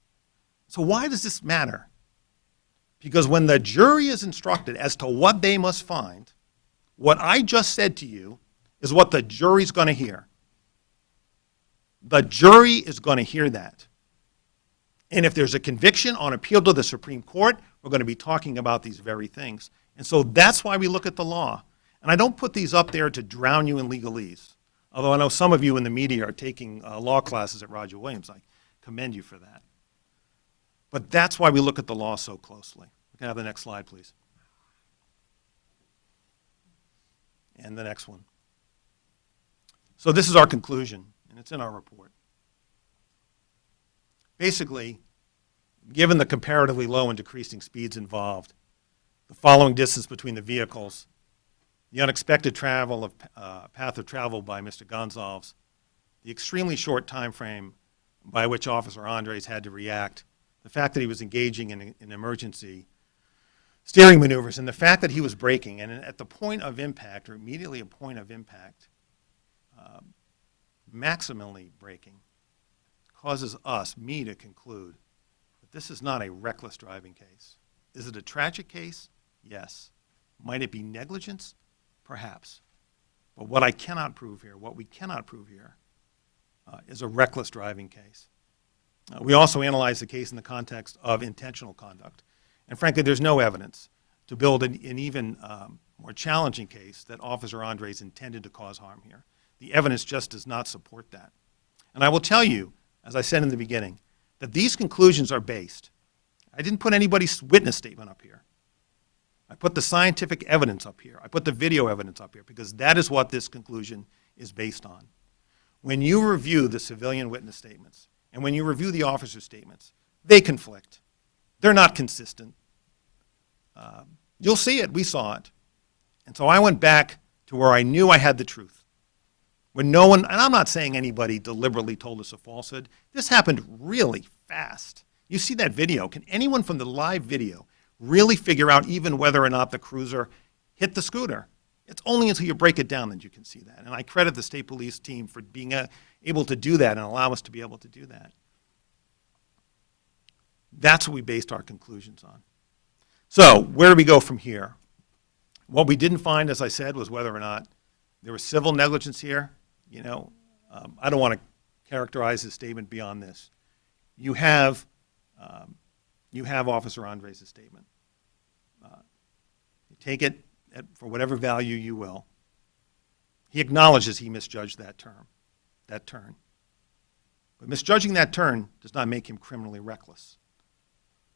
So why does this matter? Because when the jury is instructed as to what they must find, what I just said to you is what the jury's going to hear. The jury is going to hear that. And if there's a conviction on appeal to the Supreme Court, we're going to be talking about these very things. And so that's why we look at the law. And I don't put these up there to drown you in legalese, although I know some of you in the media are taking law classes at Roger Williams. I commend you for that. But that's why we look at the law so closely. We can have the next slide, please. And the next one. So this is our conclusion, and it's in our report. Basically, given the comparatively low and decreasing speeds involved, the following distance between the vehicles, the unexpected path of travel by Mr. Gonzalez, the extremely short time frame by which Officer Andres had to react, the fact that he was engaging in emergency steering maneuvers, and the fact that he was braking, and at the point of impact, or immediately a point of impact, maximally braking, causes me to conclude that this is not a reckless driving case. Is it a tragic case? Yes. Might it be negligence? Perhaps. But what we cannot prove here is a reckless driving case. We also analyze the case in the context of intentional conduct. And frankly, there's no evidence to build an even more challenging case that Officer Andres intended to cause harm here. The evidence just does not support that. And I will tell you, as I said in the beginning, that these conclusions are based. I didn't put anybody's witness statement up here. I put the scientific evidence up here. I put the video evidence up here because that is what this conclusion is based on. When you review the civilian witness statements and when you review the officer's statements, they conflict. They're not consistent. You'll see it. We saw it. And so I went back to where I knew I had the truth. When no one, and I'm not saying anybody deliberately told us a falsehood. This happened really fast. You see that video. Can anyone from the live video really figure out even whether or not the cruiser hit the scooter? It's only until you break it down that you can see that. And I credit the state police team for being able to do that and allow us to be able to do that. That's what we based our conclusions on. So where do we go from here? What we didn't find, as I said, was whether or not there was civil negligence here. You know, I don't want to characterize his statement beyond this. You have you have Officer Andres' statement. You take it for whatever value you will. He acknowledges he misjudged that turn. But misjudging that turn does not make him criminally reckless.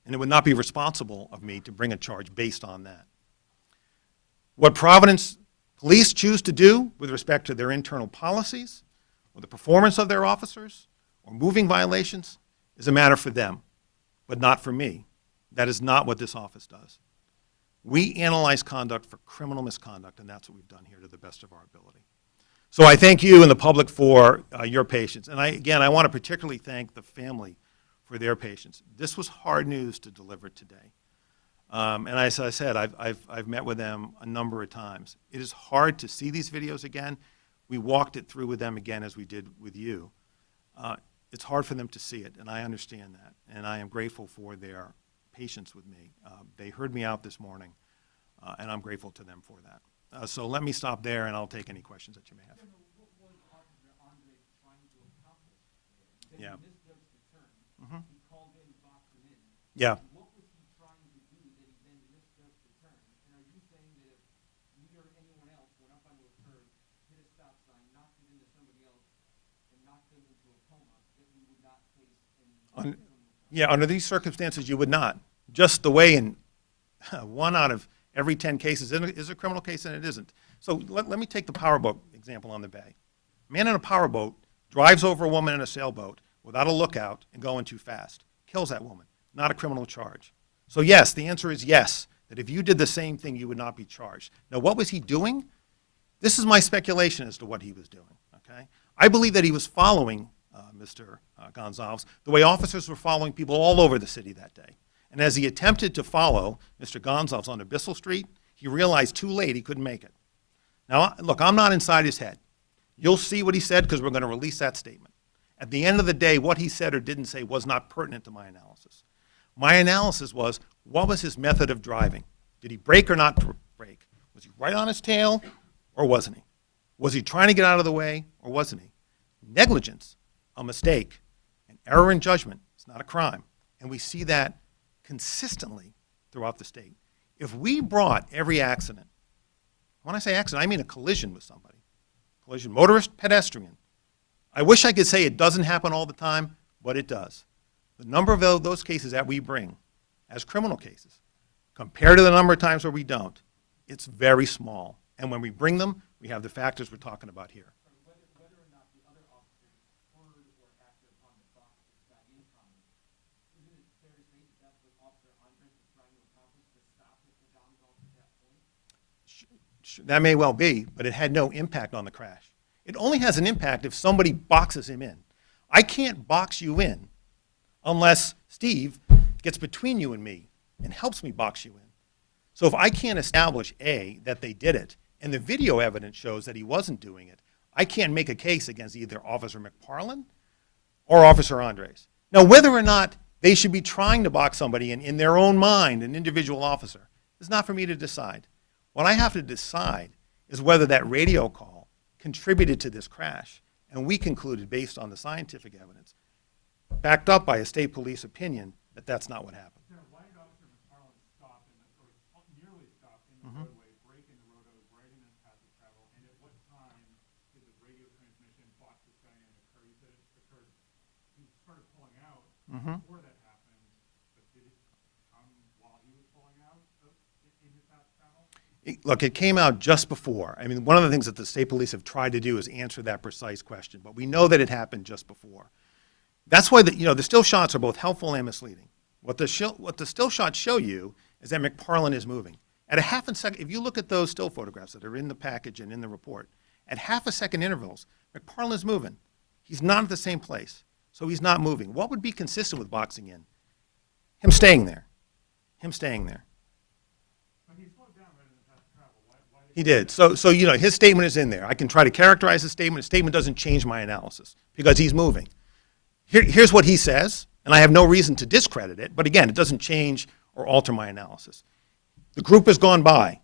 And it would not be responsible of me to bring a charge based on that. What Providence police choose to do with respect to their internal policies or the performance of their officers or moving violations is a matter for them, but not for me. That is not what this office does. We analyze conduct for criminal misconduct, and that's what we've done here to the best of our ability. So I thank you and the public for your patience. And I want to particularly thank the family for their patience. This was hard news to deliver today. And as I said, I've met with them a number of times. It is hard to see these videos again. We walked it through with them again as we did with you. It's hard for them to see it, and I understand that. And I am grateful for their patience with me. They heard me out this morning, and I'm grateful to them for that. So let me stop there, and I'll take any questions that you may have. Yeah. Mm-hmm. Yeah. What was he trying to do that he then misjudged the turn? And are you saying that if me or anyone else went up onto a curb, hit a stop sign, knocked it into somebody else, and knocked them into a coma, that we would not face any Yeah, under these circumstances, you would not. Just the way in 1 out of every 10 cases is a criminal case, and it isn't. So let me take the powerboat example on the bay. A man in a powerboat drives over a woman in a sailboat without a lookout and going too fast. Kills that woman. Not a criminal charge. So yes, the answer is yes, that if you did the same thing, you would not be charged. Now, what was he doing? This is my speculation as to what he was doing, okay? I believe that he was following Mr. Gonzalez the way officers were following people all over the city that day. And as he attempted to follow Mr. Gonzalez onto Bissell Street, he realized too late he couldn't make it. Now, look, I'm not inside his head. You'll see what he said because we're going to release that statement. At the end of the day, what he said or didn't say was not pertinent to my analysis. My analysis was, what was his method of driving? Did he brake or not brake? Was he right on his tail or wasn't he? Was he trying to get out of the way or wasn't he? Negligence, a mistake, an error in judgment is not a crime. And we see that consistently throughout the state. If we brought every accident, when I say accident, I mean a collision with somebody, collision, motorist, pedestrian. I wish I could say it doesn't happen all the time, but it does. The number of those cases that we bring as criminal cases, compared to the number of times where we don't, it's very small. And when we bring them, we have the factors we're talking about here. Whether or not the other officers heard or acted upon the thought that this guy in common, isn't it fair to say that that's what Officer Andres was trying to accomplish, to stop Mr. Gonzalez at that point? That may well be, but it had no impact on the crash. It only has an impact if somebody boxes him in. I can't box you in unless Steve gets between you and me and helps me box you in. So if I can't establish, A, that they did it, and the video evidence shows that he wasn't doing it, I can't make a case against either Officer McParland or Officer Andres. Now, whether or not they should be trying to box somebody in their own mind, an individual officer, is not for me to decide. What I have to decide is whether that radio call contributed to this crash, and we concluded, based on the scientific evidence, backed up by a state police opinion, that that's not what happened. Now, why did Officer McFarland stop or nearly stop in the roadway, break in the roadway, right in his path of travel, and at what time did the radio transmission box this guy in occur? You said it occurred, he started pulling out before that happened, but did it come while he was pulling out in his path of travel? Look, it came out just before. I mean, one of the things that the state police have tried to do is answer that precise question, but we know that it happened just before. That's why the still shots are both helpful and misleading. What the still shots show you is that McParland is moving. At a half a second, if you look at those still photographs that are in the package and in the report, at half a second intervals, McParland is moving. He's not at the same place, so he's not moving. What would be consistent with boxing in? Him staying there. Him staying there. He did. So his statement is in there. I can try to characterize his statement. His statement doesn't change my analysis because he's moving. Here's what he says, and I have no reason to discredit it, but again, it doesn't change or alter my analysis. The group has gone by.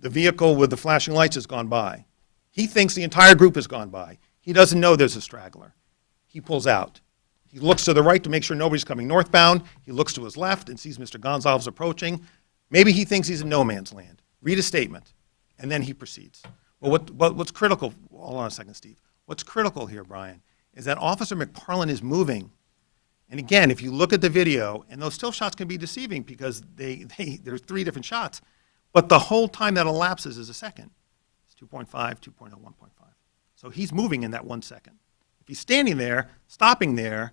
The vehicle with the flashing lights has gone by. He thinks the entire group has gone by. He doesn't know there's a straggler. He pulls out. He looks to the right to make sure nobody's coming northbound. He looks to his left and sees Mr. Gonzalez approaching. Maybe he thinks he's in no man's land. Read a statement, and then he proceeds. Well, what's critical, hold on a second, Steve. What's critical here, Brian, is that Officer McParland is moving. And again, if you look at the video, and those still shots can be deceiving because there's 3 different shots, but the whole time that elapses is a second. It's 2.5, 2.0, 1.5. So he's moving in that 1 second. If he's standing there, stopping there,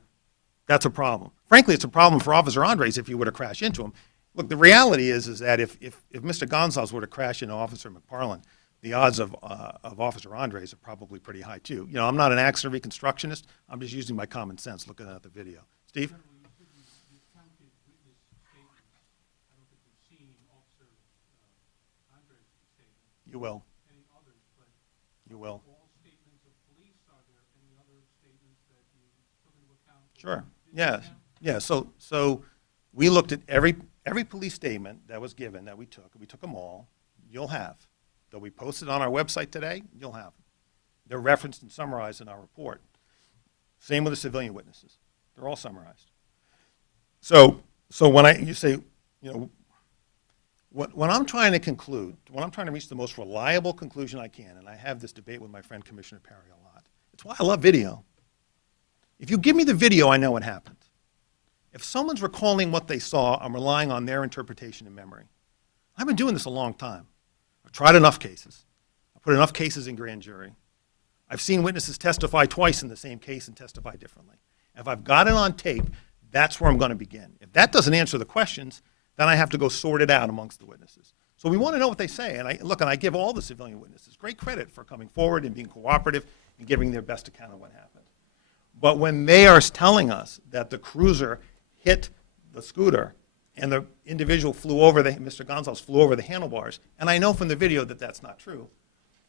that's a problem. Frankly, it's a problem for Officer Andres if he were to crash into him. Look, the reality is that if Mr. Gonzalez were to crash into Officer McParland, the odds of Officer Andres are probably pretty high too. You know, I'm not an accident reconstructionist. I'm just using my common sense looking at the video. Steve? You will. You will. Sure. Yeah. Yeah. So we looked at every police statement that was given that we took. We took them all. You'll have. Though we posted on our website today, you'll have them. They're referenced and summarized in our report. Same with the civilian witnesses. They're all summarized. So when you say, you know, when I'm trying to conclude, when I'm trying to reach the most reliable conclusion I can, and I have this debate with my friend Commissioner Perry a lot, it's why I love video. If you give me the video, I know what happened. If someone's recalling what they saw, I'm relying on their interpretation and memory. I've been doing this a long time. I've tried enough cases. I've put enough cases in grand jury. I've seen witnesses testify twice in the same case and testify differently. If I've got it on tape, that's where I'm going to begin. If that doesn't answer the questions, then I have to go sort it out amongst the witnesses. So we want to know what they say. And I give all the civilian witnesses great credit for coming forward and being cooperative and giving their best account of what happened. But when they are telling us that the cruiser hit the scooter and the individual Mr. Gonzalez flew over the handlebars, and I know from the video that that's not true,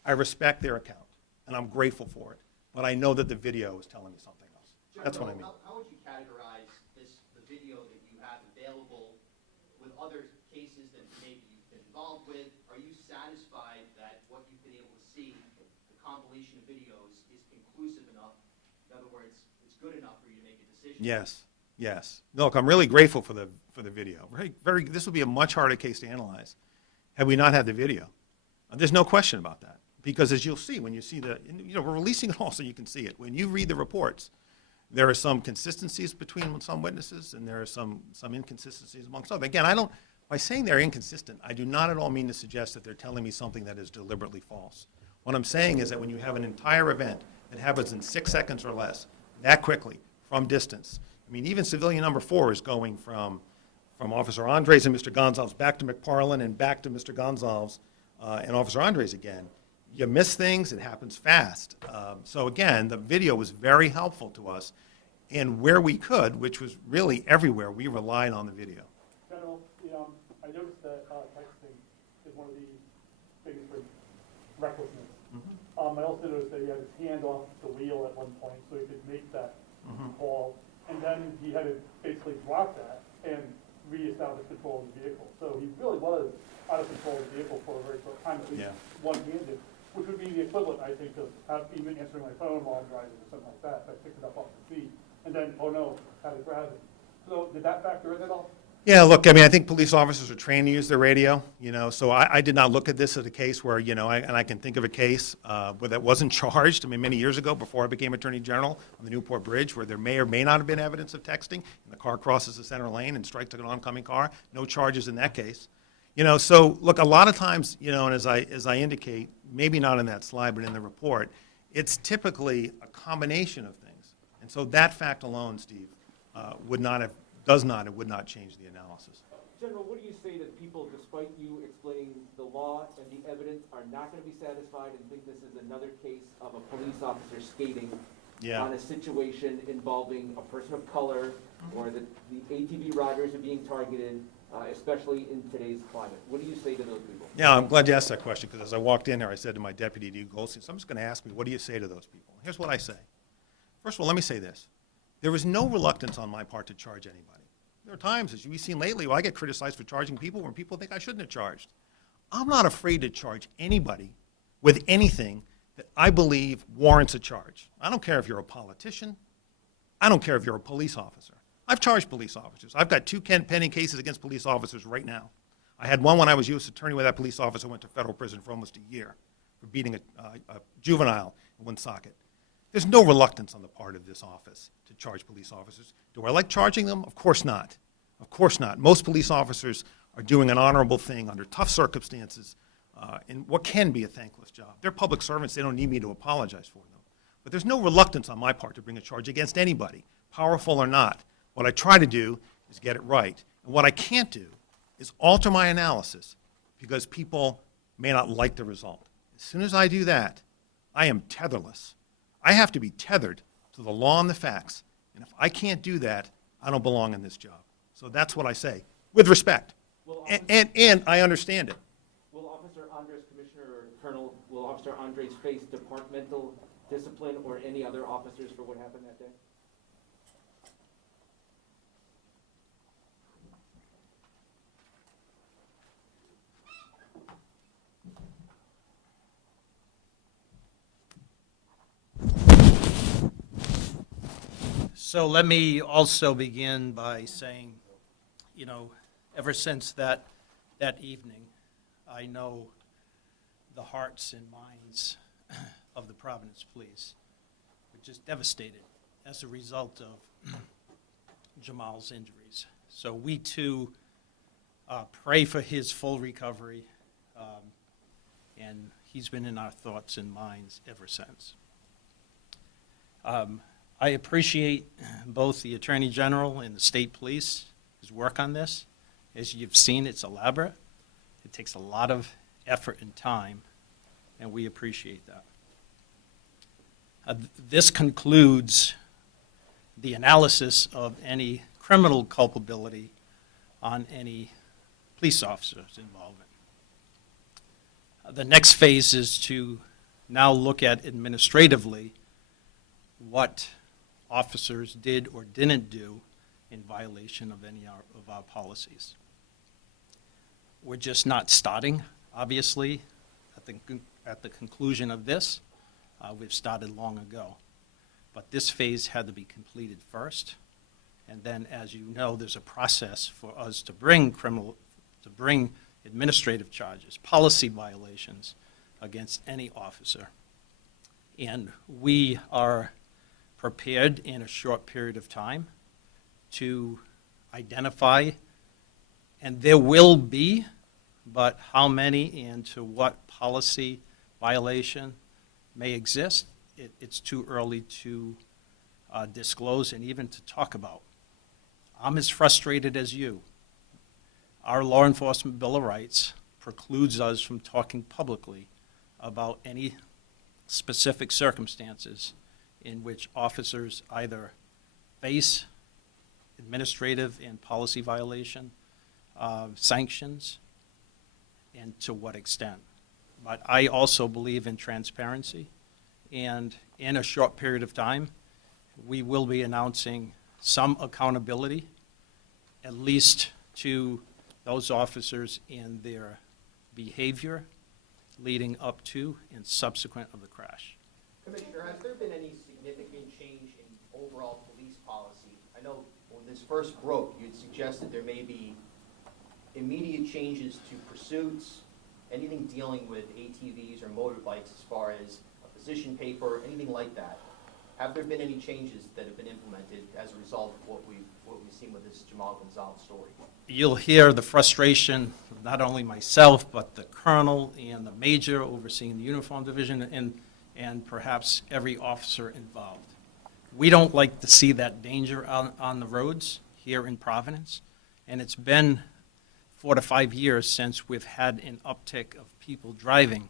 I respect their account, and I'm grateful for it. But I know that the video is telling me something else. That's what I mean. How would you categorize the video that you have available with other cases that maybe you've been involved with? Are you satisfied that what you've been able to see, the compilation of videos, is conclusive enough? In other words, it's good enough for you to make a decision? Yes. Yes. Look, I'm really grateful for the video. This would be a much harder case to analyze had we not had the video. There's no question about that. Because as you'll see, when you see we're releasing it all so you can see it. When you read the reports, there are some consistencies between some witnesses and there are some inconsistencies amongst others. Again, by saying they're inconsistent, I do not at all mean to suggest that they're telling me something that is deliberately false. What I'm saying is that when you have an entire event that happens in 6 seconds or less, that quickly, from distance, I mean, even civilian number 4 is going from Officer Andres and Mr. Gonzalez back to McParland and back to Mr. Gonzalez and Officer Andres again. You miss things, it happens fast. So again, the video was very helpful to us. And where we could, which was really everywhere, we relied on the video. General, I noticed that texting is one of the things for recklessness. I also noticed that he had his hand off the wheel at one point so he could make that call. And then he had to basically drop that and reestablish control of the vehicle. So he really was out of control of the vehicle for a very short time, at least one-handed, which would be the equivalent, I think, of even answering my phone while I'm driving or something like that. I picked it up off the seat, and then, oh no, had to grab it. So did that factor in at all? Yeah, look, I mean, I think police officers are trained to use their radio, so I did not look at this as a case where, and I can think of a case where that wasn't charged. I mean, many years ago, before I became Attorney General, on the Newport Bridge, where there may or may not have been evidence of texting, and the car crosses the center lane and strikes an oncoming car, no charges in that case. So look, a lot of times, and as I indicate, maybe not in that slide, but in the report, it's typically a combination of things. And so that fact alone, Steve, would not change the analysis. General, what do you say that people, despite you explaining the law and the evidence, are not going to be satisfied and think this is another case of a police officer skating on a situation involving a person of color or the ATV riders are being targeted, especially in today's climate? What do you say to those people? Yeah, I'm glad you asked that question, because as I walked in here, I said to my deputy, D. Goldstein, someone's going to ask me, what do you say to those people? Here's what I say. First of all, let me say this. There was no reluctance on my part to charge anybody. There are times, as you've seen lately, where I get criticized for charging people when people think I shouldn't have charged. I'm not afraid to charge anybody with anything that I believe warrants a charge. I don't care if you're a politician, I don't care if you're a police officer. I've charged police officers. I've got 2 pending cases against police officers right now. I had one when I was U.S. attorney where that police officer went to federal prison for almost a year for beating a juvenile in Woonsocket. There's no reluctance on the part of this office to charge police officers. Do I like charging them? Of course not. Of course not. Most police officers are doing an honorable thing under tough circumstances in what can be a thankless job. They're public servants. They don't need me to apologize for them. But there's no reluctance on my part to bring a charge against anybody, powerful or not. What I try to do is get it right. And what I can't do is alter my analysis because people may not like the result. As soon as I do that, I am tetherless. I have to be tethered to the law and the facts. And if I can't do that, I don't belong in this job. So that's what I say, with respect. And I understand it. Will Officer Andres, Commissioner or Colonel, will Officer Andres face departmental discipline or any other officers for what happened that day? So let me also begin by saying, you know, ever since that evening, I know the hearts and minds of the Providence Police were just devastated as a result of Jamal's injuries. So we too pray for his full recovery, and he's been in our thoughts and minds ever since. I appreciate both the Attorney General and the State Police's work on this. As you've seen, it's elaborate. It takes a lot of effort and time, and we appreciate that. This concludes the analysis of any criminal culpability on any police officer's involvement. The next phase is to now look at administratively what officers did or didn't do in violation of any of our policies. We're just not starting, obviously, at the conclusion of this. We've started long ago. But this phase had to be completed first. And then, as you know, there's a process for us to bring administrative charges, policy violations against any officer. And we are prepared in a short period of time to identify, and there will be, but how many and to what policy violation may exist, it's too early to disclose and even to talk about. I'm as frustrated as you. Our Law Enforcement Bill of Rights precludes us from talking publicly about any specific circumstances in which officers either face administrative and policy violation sanctions, and to what extent. But I also believe in transparency, and in a short period of time, we will be announcing some accountability, at least to those officers in their behavior leading up to and subsequent of the crash. Commissioner, has there been any significant change in overall police policy? I know when this first broke, you had suggested there may be immediate changes to pursuits, anything dealing with ATVs or motorbikes as far as a position paper, anything like that. Have there been any changes that have been implemented as a result of what we've seen with this Jamal Gonzalez story? You'll hear the frustration of not only myself, but the colonel and the major overseeing the uniform division and perhaps every officer involved. We don't like to see that danger on the roads here in Providence, and it's been 4 to 5 years since we've had an uptick of people driving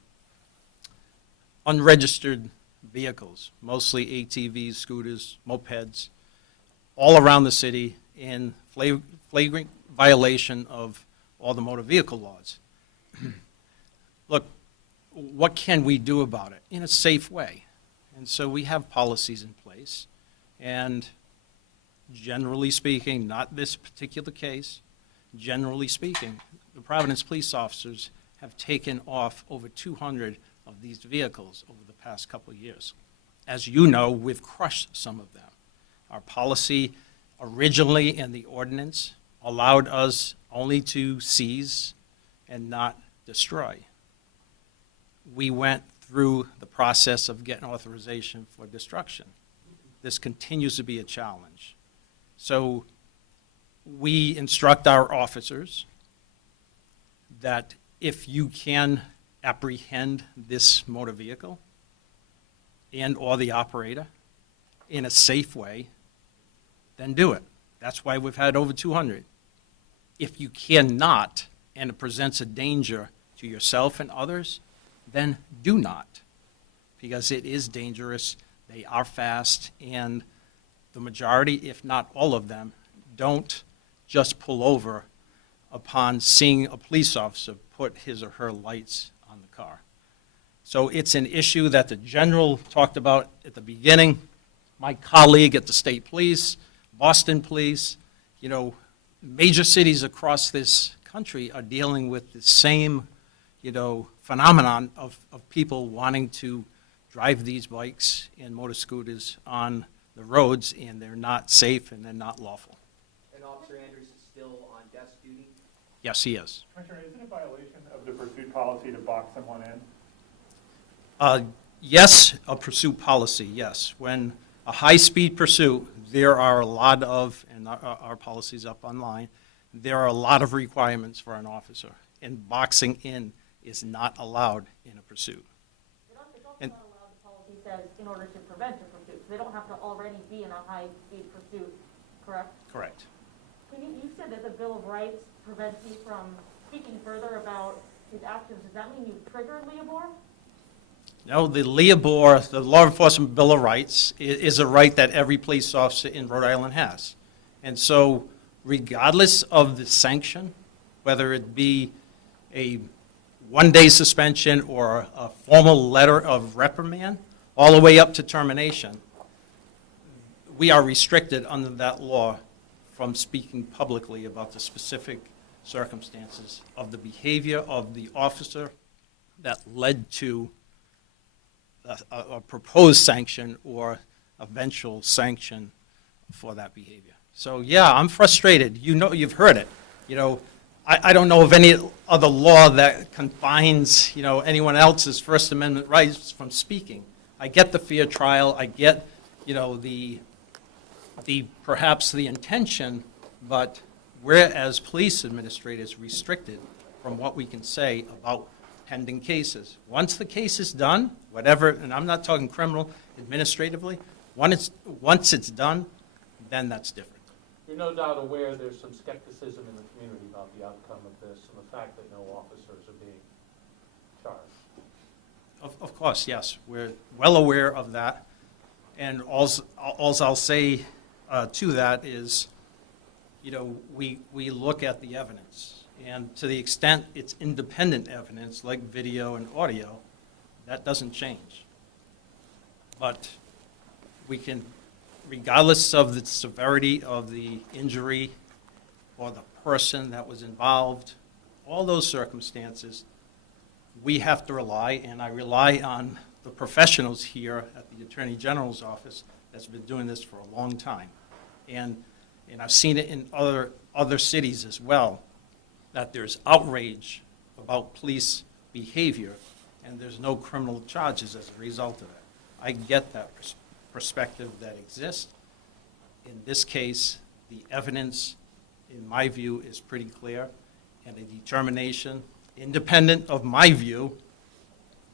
unregistered vehicles, mostly ATVs, scooters, mopeds, all around the city in flagrant violation of all the motor vehicle laws. Look, what can we do about it in a safe way? And so we have policies in place, and generally speaking, not this particular case, generally speaking, the Providence police officers have taken off over 200 of these vehicles over the past couple of years. As you know, we've crushed some of them. Our policy originally in the ordinance allowed us only to seize and not destroy. We went through the process of getting authorization for destruction. This continues to be a challenge. So we instruct our officers that if you can apprehend this motor vehicle and/or the operator in a safe way, then do it. That's why we've had over 200. If you cannot, and it presents a danger to yourself and others, then do not, because it is dangerous, they are fast, and the majority, if not all of them, don't just pull over upon seeing a police officer put his or her lights on the car. So it's an issue that the general talked about at the beginning. My colleague at the state police, Boston police, major cities across this country are dealing with the same, phenomenon of people wanting to drive these bikes and motor scooters on the roads, and they're not safe and they're not lawful. And Officer Andrews is still on desk duty? Yes, he is. Commissioner, is it a violation of the pursuit policy to box someone in? Yes, a pursuit policy, yes. When a high-speed pursuit, there are a lot of, and our policy's up online, there are a lot of requirements for an officer, and boxing in is not allowed in a pursuit. It's also And- not allowed, the policy says, in order to prevent a pursuit. So they don't have to already be in a high-speed pursuit, correct? Correct. You said that the Bill of Rights prevents you from speaking further about his actions. Does that mean you triggered Leobor? No, the LEOBOR, the Law Enforcement Bill of Rights, is a right that every police officer in Rhode Island has. And so regardless of the sanction, whether it be a one-day suspension or a formal letter of reprimand, all the way up to termination, we are restricted under that law from speaking publicly about the specific circumstances of the behavior of the officer that led to a proposed sanction or eventual sanction for that behavior. So, yeah, I'm frustrated. You've heard it. I don't know of any other law that confines, anyone else's First Amendment rights from speaking. I get the fair trial. I get, the perhaps the intention, but we're, as police administrators, restricted from what we can say about pending cases. Once the case is done, whatever, and I'm not talking criminal, administratively, once it's done, then that's different. You're no doubt aware there's some skepticism in the community about the outcome of this and the fact that no officers are being charged. Of course, yes. We're well aware of that. And alls I'll say to that is, we look at the evidence. And to the extent it's independent evidence, like video and audio, that doesn't change. But we can, regardless of the severity of the injury or the person that was involved, all those circumstances, we have to rely, and I rely on the professionals here at the Attorney General's office that's been doing this for a long time. And I've seen it in other cities as well, that there's outrage about police behavior, and there's no criminal charges as a result of it. I get that perspective that exists. In this case, the evidence, in my view, is pretty clear, and a determination, independent of my view,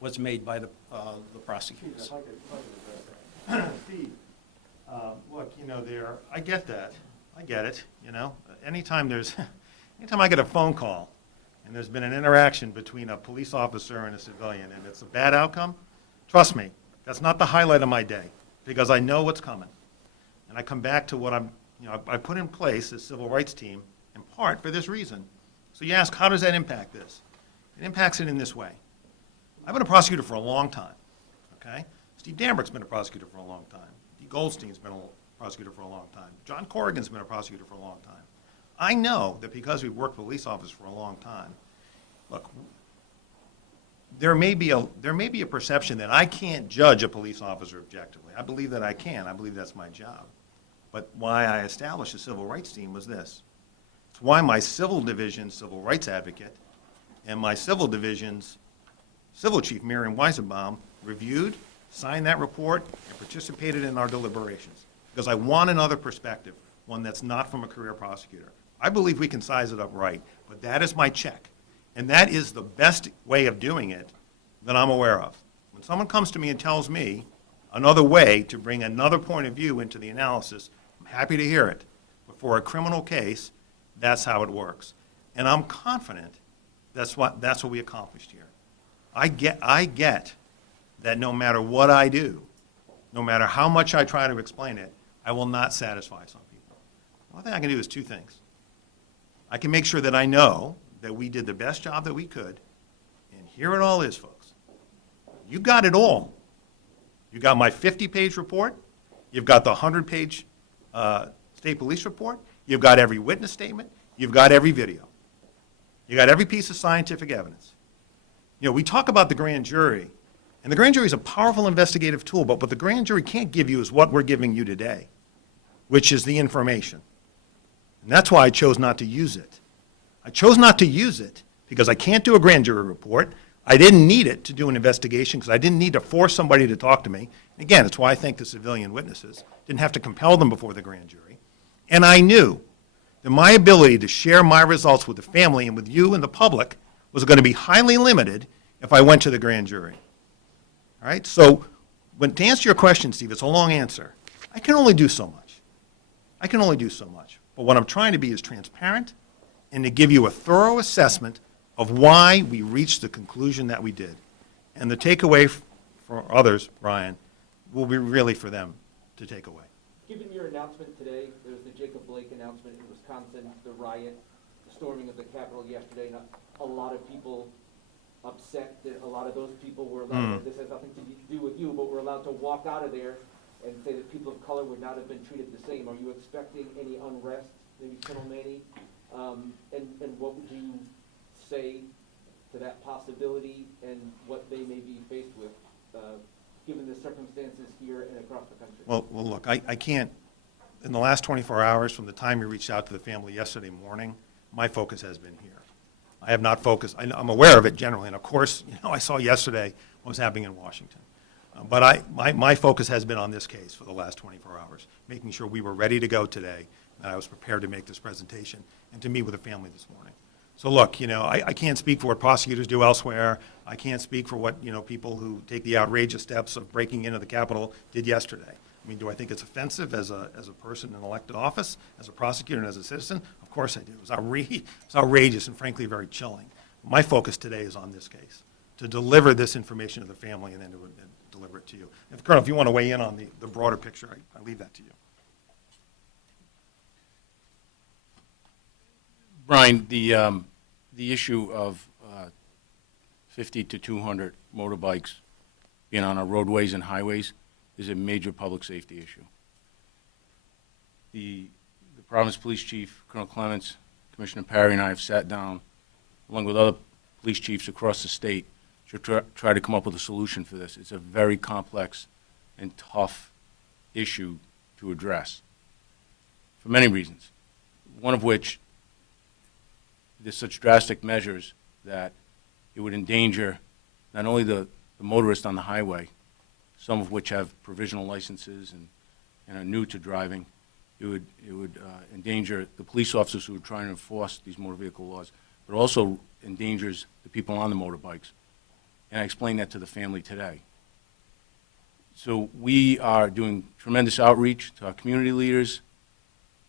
was made by the prosecutors. Steve, look, I get that. I get it, Anytime I get a phone call and there's been an interaction between a police officer and a civilian and it's a bad outcome, trust me, that's not the highlight of my day, because I know what's coming. And I come back to what I put in place this civil rights team in part for this reason. So you ask, how does that impact this? It impacts it in this way. I've been a prosecutor for a long time, okay? Steve Dambrick's been a prosecutor for a long time. Dee Goldstein's been a prosecutor for a long time. John Corrigan's been a prosecutor for a long time. I know that because we've worked with police officers for a long time, look, there may be a perception that I can't judge a police officer objectively. I believe that I can. I believe that's my job. But why I established a civil rights team was this. It's why my civil division civil rights advocate and my civil division's civil chief, Miriam Weisenbaum, reviewed, signed that report, and participated in our deliberations. Because I want another perspective, one that's not from a career prosecutor. I believe we can size it up right, but that is my check. And that is the best way of doing it that I'm aware of. When someone comes to me and tells me another way to bring another point of view into the analysis, I'm happy to hear it. But for a criminal case, that's how it works. And I'm confident that's what we accomplished here. I get that no matter what I do, no matter how much I try to explain it, I will not satisfy some people. One thing I can do is two things. I can make sure that I know that we did the best job that we could, and here it all is, folks. You got it all. You got my 50-page report. You've got the 100-page state police report. You've got every witness statement. You've got every video. You got every piece of scientific evidence. You know, we talk about the grand jury, and the grand jury is a powerful investigative tool, but what the grand jury can't give you is what we're giving you today, which is the information. And that's why I chose not to use it. I chose not to use it because I can't do a grand jury report. I didn't need it to do an investigation because I didn't need to force somebody to talk to me. Again, it's why I thank the civilian witnesses. Didn't have to compel them before the grand jury. And I knew that my ability to share my results with the family and with you and the public was going to be highly limited if I went to the grand jury. All right? So to answer your question, Steve, it's a long answer. I can only do so much. I can only do so much. But what I'm trying to be is transparent and to give you a thorough assessment of why we reached the conclusion that we did. And the takeaway for others, Brian, will be really for them to take away. Given your announcement today, there was the Jacob Blake announcement in Wisconsin, the riot, the storming of the Capitol yesterday, and a lot of people upset that a lot of those people were allowed, this has nothing to do with you, but were allowed to walk out of there and say that people of color would not have been treated the same. Are you expecting any unrest, maybe Colonel Manny? And what would you say to that possibility and what they may be faced with, given the circumstances here and across the country? Well, look, I can't, in the last 24 hours from the time you reached out to the family yesterday morning, my focus has been here. I have not focused, I'm aware of it generally, and of course, you know, I saw yesterday what was happening in Washington. But my focus has been on this case for the last 24 hours, making sure we were ready to go today, and I was prepared to make this presentation and to meet with the family this morning. So look, you know, I can't speak for what prosecutors do elsewhere. I can't speak for what, you know, people who take the outrageous steps of breaking into the Capitol did yesterday. I mean, do I think it's offensive as a person in elected office, as a prosecutor and as a citizen? Of course I do. It's outrageous and frankly very chilling. My focus today is on this case, to deliver this information to the family and then to deliver it to you. If, Colonel, if you want to weigh in on the broader picture, I leave that to you. Brian, the issue of 50 to 200 motorbikes being on our roadways and highways is a major public safety issue. The Providence Police Chief, Colonel Clements, Commissioner Parry, and I have sat down, along with other police chiefs across the state, to try to come up with a solution for this. It's a very complex and tough issue to address for many reasons, one of which there's such drastic measures that it would endanger not only the motorist on the highway, some of which have provisional licenses and are new to driving. It would endanger the police officers who are trying to enforce these motor vehicle laws, but also endangers the people on the motorbikes. And I explained that to the family today. So we are doing tremendous outreach to our community leaders,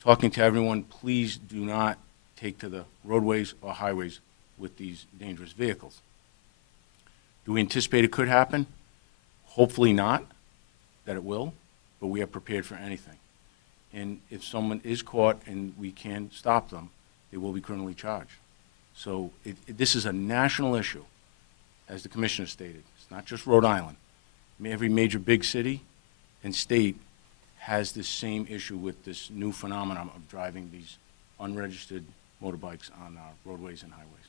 talking to everyone. Please do not take to the roadways or highways with these dangerous vehicles. Do we anticipate it could happen? Hopefully not, that it will, but we are prepared for anything. And if someone is caught and we can stop them, they will be criminally charged. So this is a national issue, as the Commissioner stated. It's not just Rhode Island. Every major big city and state has this same issue with this new phenomenon of driving these unregistered motorbikes on our roadways and highways.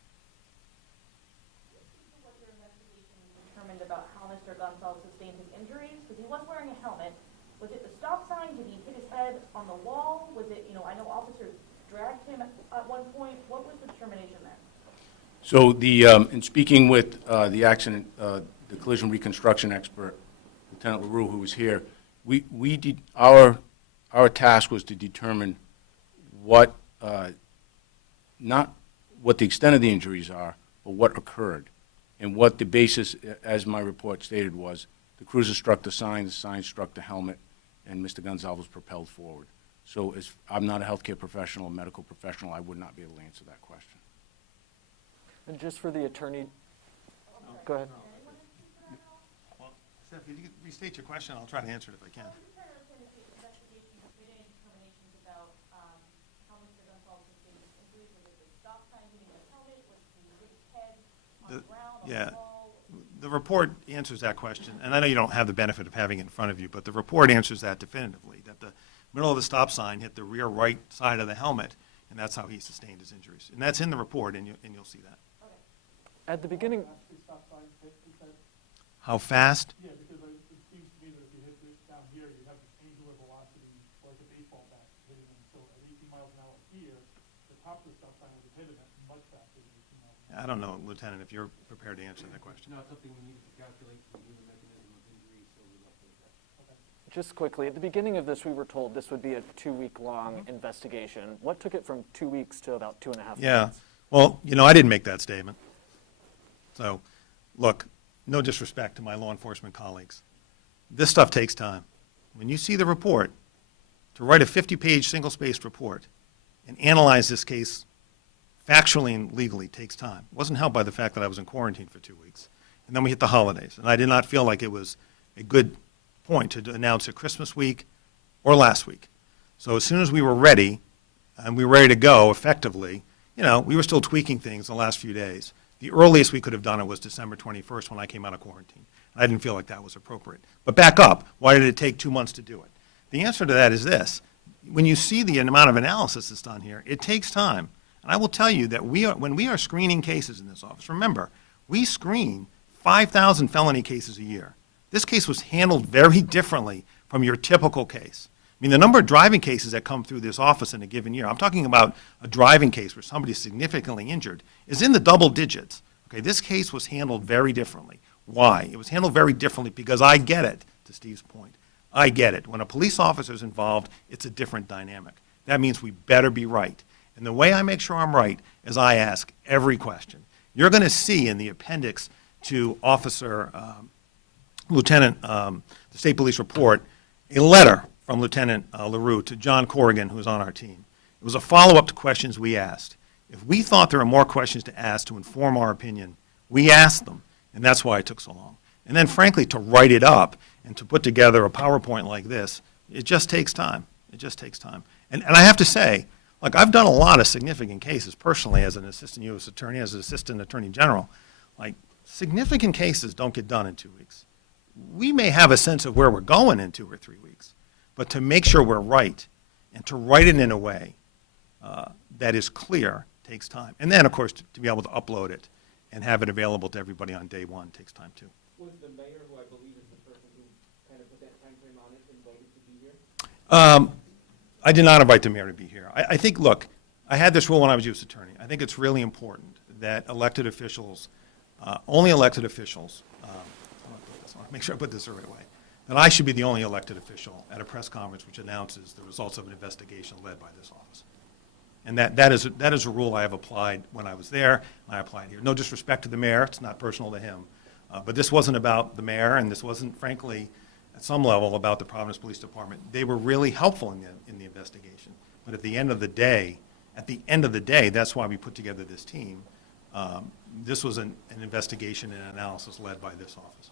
What your investigation determined about how Mr. Gonzalez sustained his injuries? Because he was wearing a helmet, Was it the stop sign? Did he hit his head on the wall? Was it, I know officers dragged him at one point. What was the determination there? So in speaking with the collision reconstruction expert, Lieutenant LaRue, who was here, our task was to determine what, not what the extent of the injuries are, but what occurred. And what the basis, as my report stated, was the cruiser struck the sign struck the helmet, and Mr. Gonzalez was propelled forward. So I'm not a healthcare professional, a medical professional, I would not be able to answer that question. And just for the attorney, go ahead. Well, Steph, if you could restate your question, I'll try to answer it if I can. Yeah, the report answers that question, and I know you don't have the benefit of having it in front of you, but the report answers that definitively, that the middle of the stop sign hit the rear right side of the helmet, and that's how he sustained his injuries. And that's in the report, and you'll see that. At the beginning, How fast? Yeah, because it seems to me that if you hit this down here, you have this angular velocity, like a baseball bat hitting them. So at 18 miles an hour here, the top of the stop sign would have hit him at much faster than 18 miles an hour. I don't know, Lieutenant, if you're prepared to answer that question. No, it's something we needed to calculate to review the mechanism of injury, so we left it at that. just quickly, at the beginning of this, we were told this would be a 2-week-long investigation. What took it from 2 weeks to about 2.5 months? Yeah, well, I didn't make that statement. So, look, no disrespect to my law enforcement colleagues. This stuff takes time. When you see the report, to write a 50-page single-spaced report and analyze this case factually and legally takes time. It wasn't helped by the fact that I was in quarantine for 2 weeks. And then we hit the holidays, and I did not feel like it was a good point to announce it Christmas week or last week. So as soon as we were ready, and we were ready to go effectively, we were still tweaking things the last few days. The earliest we could have done it was December 21st when I came out of quarantine. I didn't feel like that was appropriate. But back up, why did it take 2 months to do it? The answer to that is this. When you see the amount of analysis that's done here, it takes time. And I will tell you that when we are screening cases in this office, remember, we screen 5,000 felony cases a year. This case was handled very differently from your typical case. I mean, the number of driving cases that come through this office in a given year, I'm talking about a driving case where somebody is significantly injured, is in the double digits. Okay, this case was handled very differently. Why? It was handled very differently because I get it, to Steve's point. I get it. When a police officer is involved, it's a different dynamic. That means we better be right. And the way I make sure I'm right is I ask every question. You're going to see in the appendix to Lieutenant, the State Police report, a letter from Lieutenant LaRue to John Corrigan, who's on our team. It was a follow-up to questions we asked. If we thought there were more questions to ask to inform our opinion, we asked them, and that's why it took so long. And then, frankly, to write it up and to put together a PowerPoint like this, it just takes time. It just takes time. And I have to say, like, I've done a lot of significant cases personally as an assistant U.S. attorney, as an assistant attorney general. Like, significant cases don't get done in 2 weeks. We may have a sense of where we're going in 2 or 3 weeks, but to make sure we're right and to write it in a way that is clear takes time. And then, of course, to be able to upload it and have it available to everybody on day one takes time, too. Was the mayor, who I believe is the person who kind of put that time frame on it, invited to be here? I did not invite the mayor to be here. I think, look, I had this rule when I was U.S. attorney. I think it's really important that elected officials, only elected officials, make sure I put this the right way, that I should be the only elected official at a press conference which announces the results of an investigation led by this office. And that is a rule I have applied when I was there, and I applied here. No disrespect to the mayor, it's not personal to him. But this wasn't about the mayor, and this wasn't, frankly, at some level, about the Providence Police Department. They were really helpful in the investigation. But at the end of the day, that's why we put together this team. This was an investigation and analysis led by this office.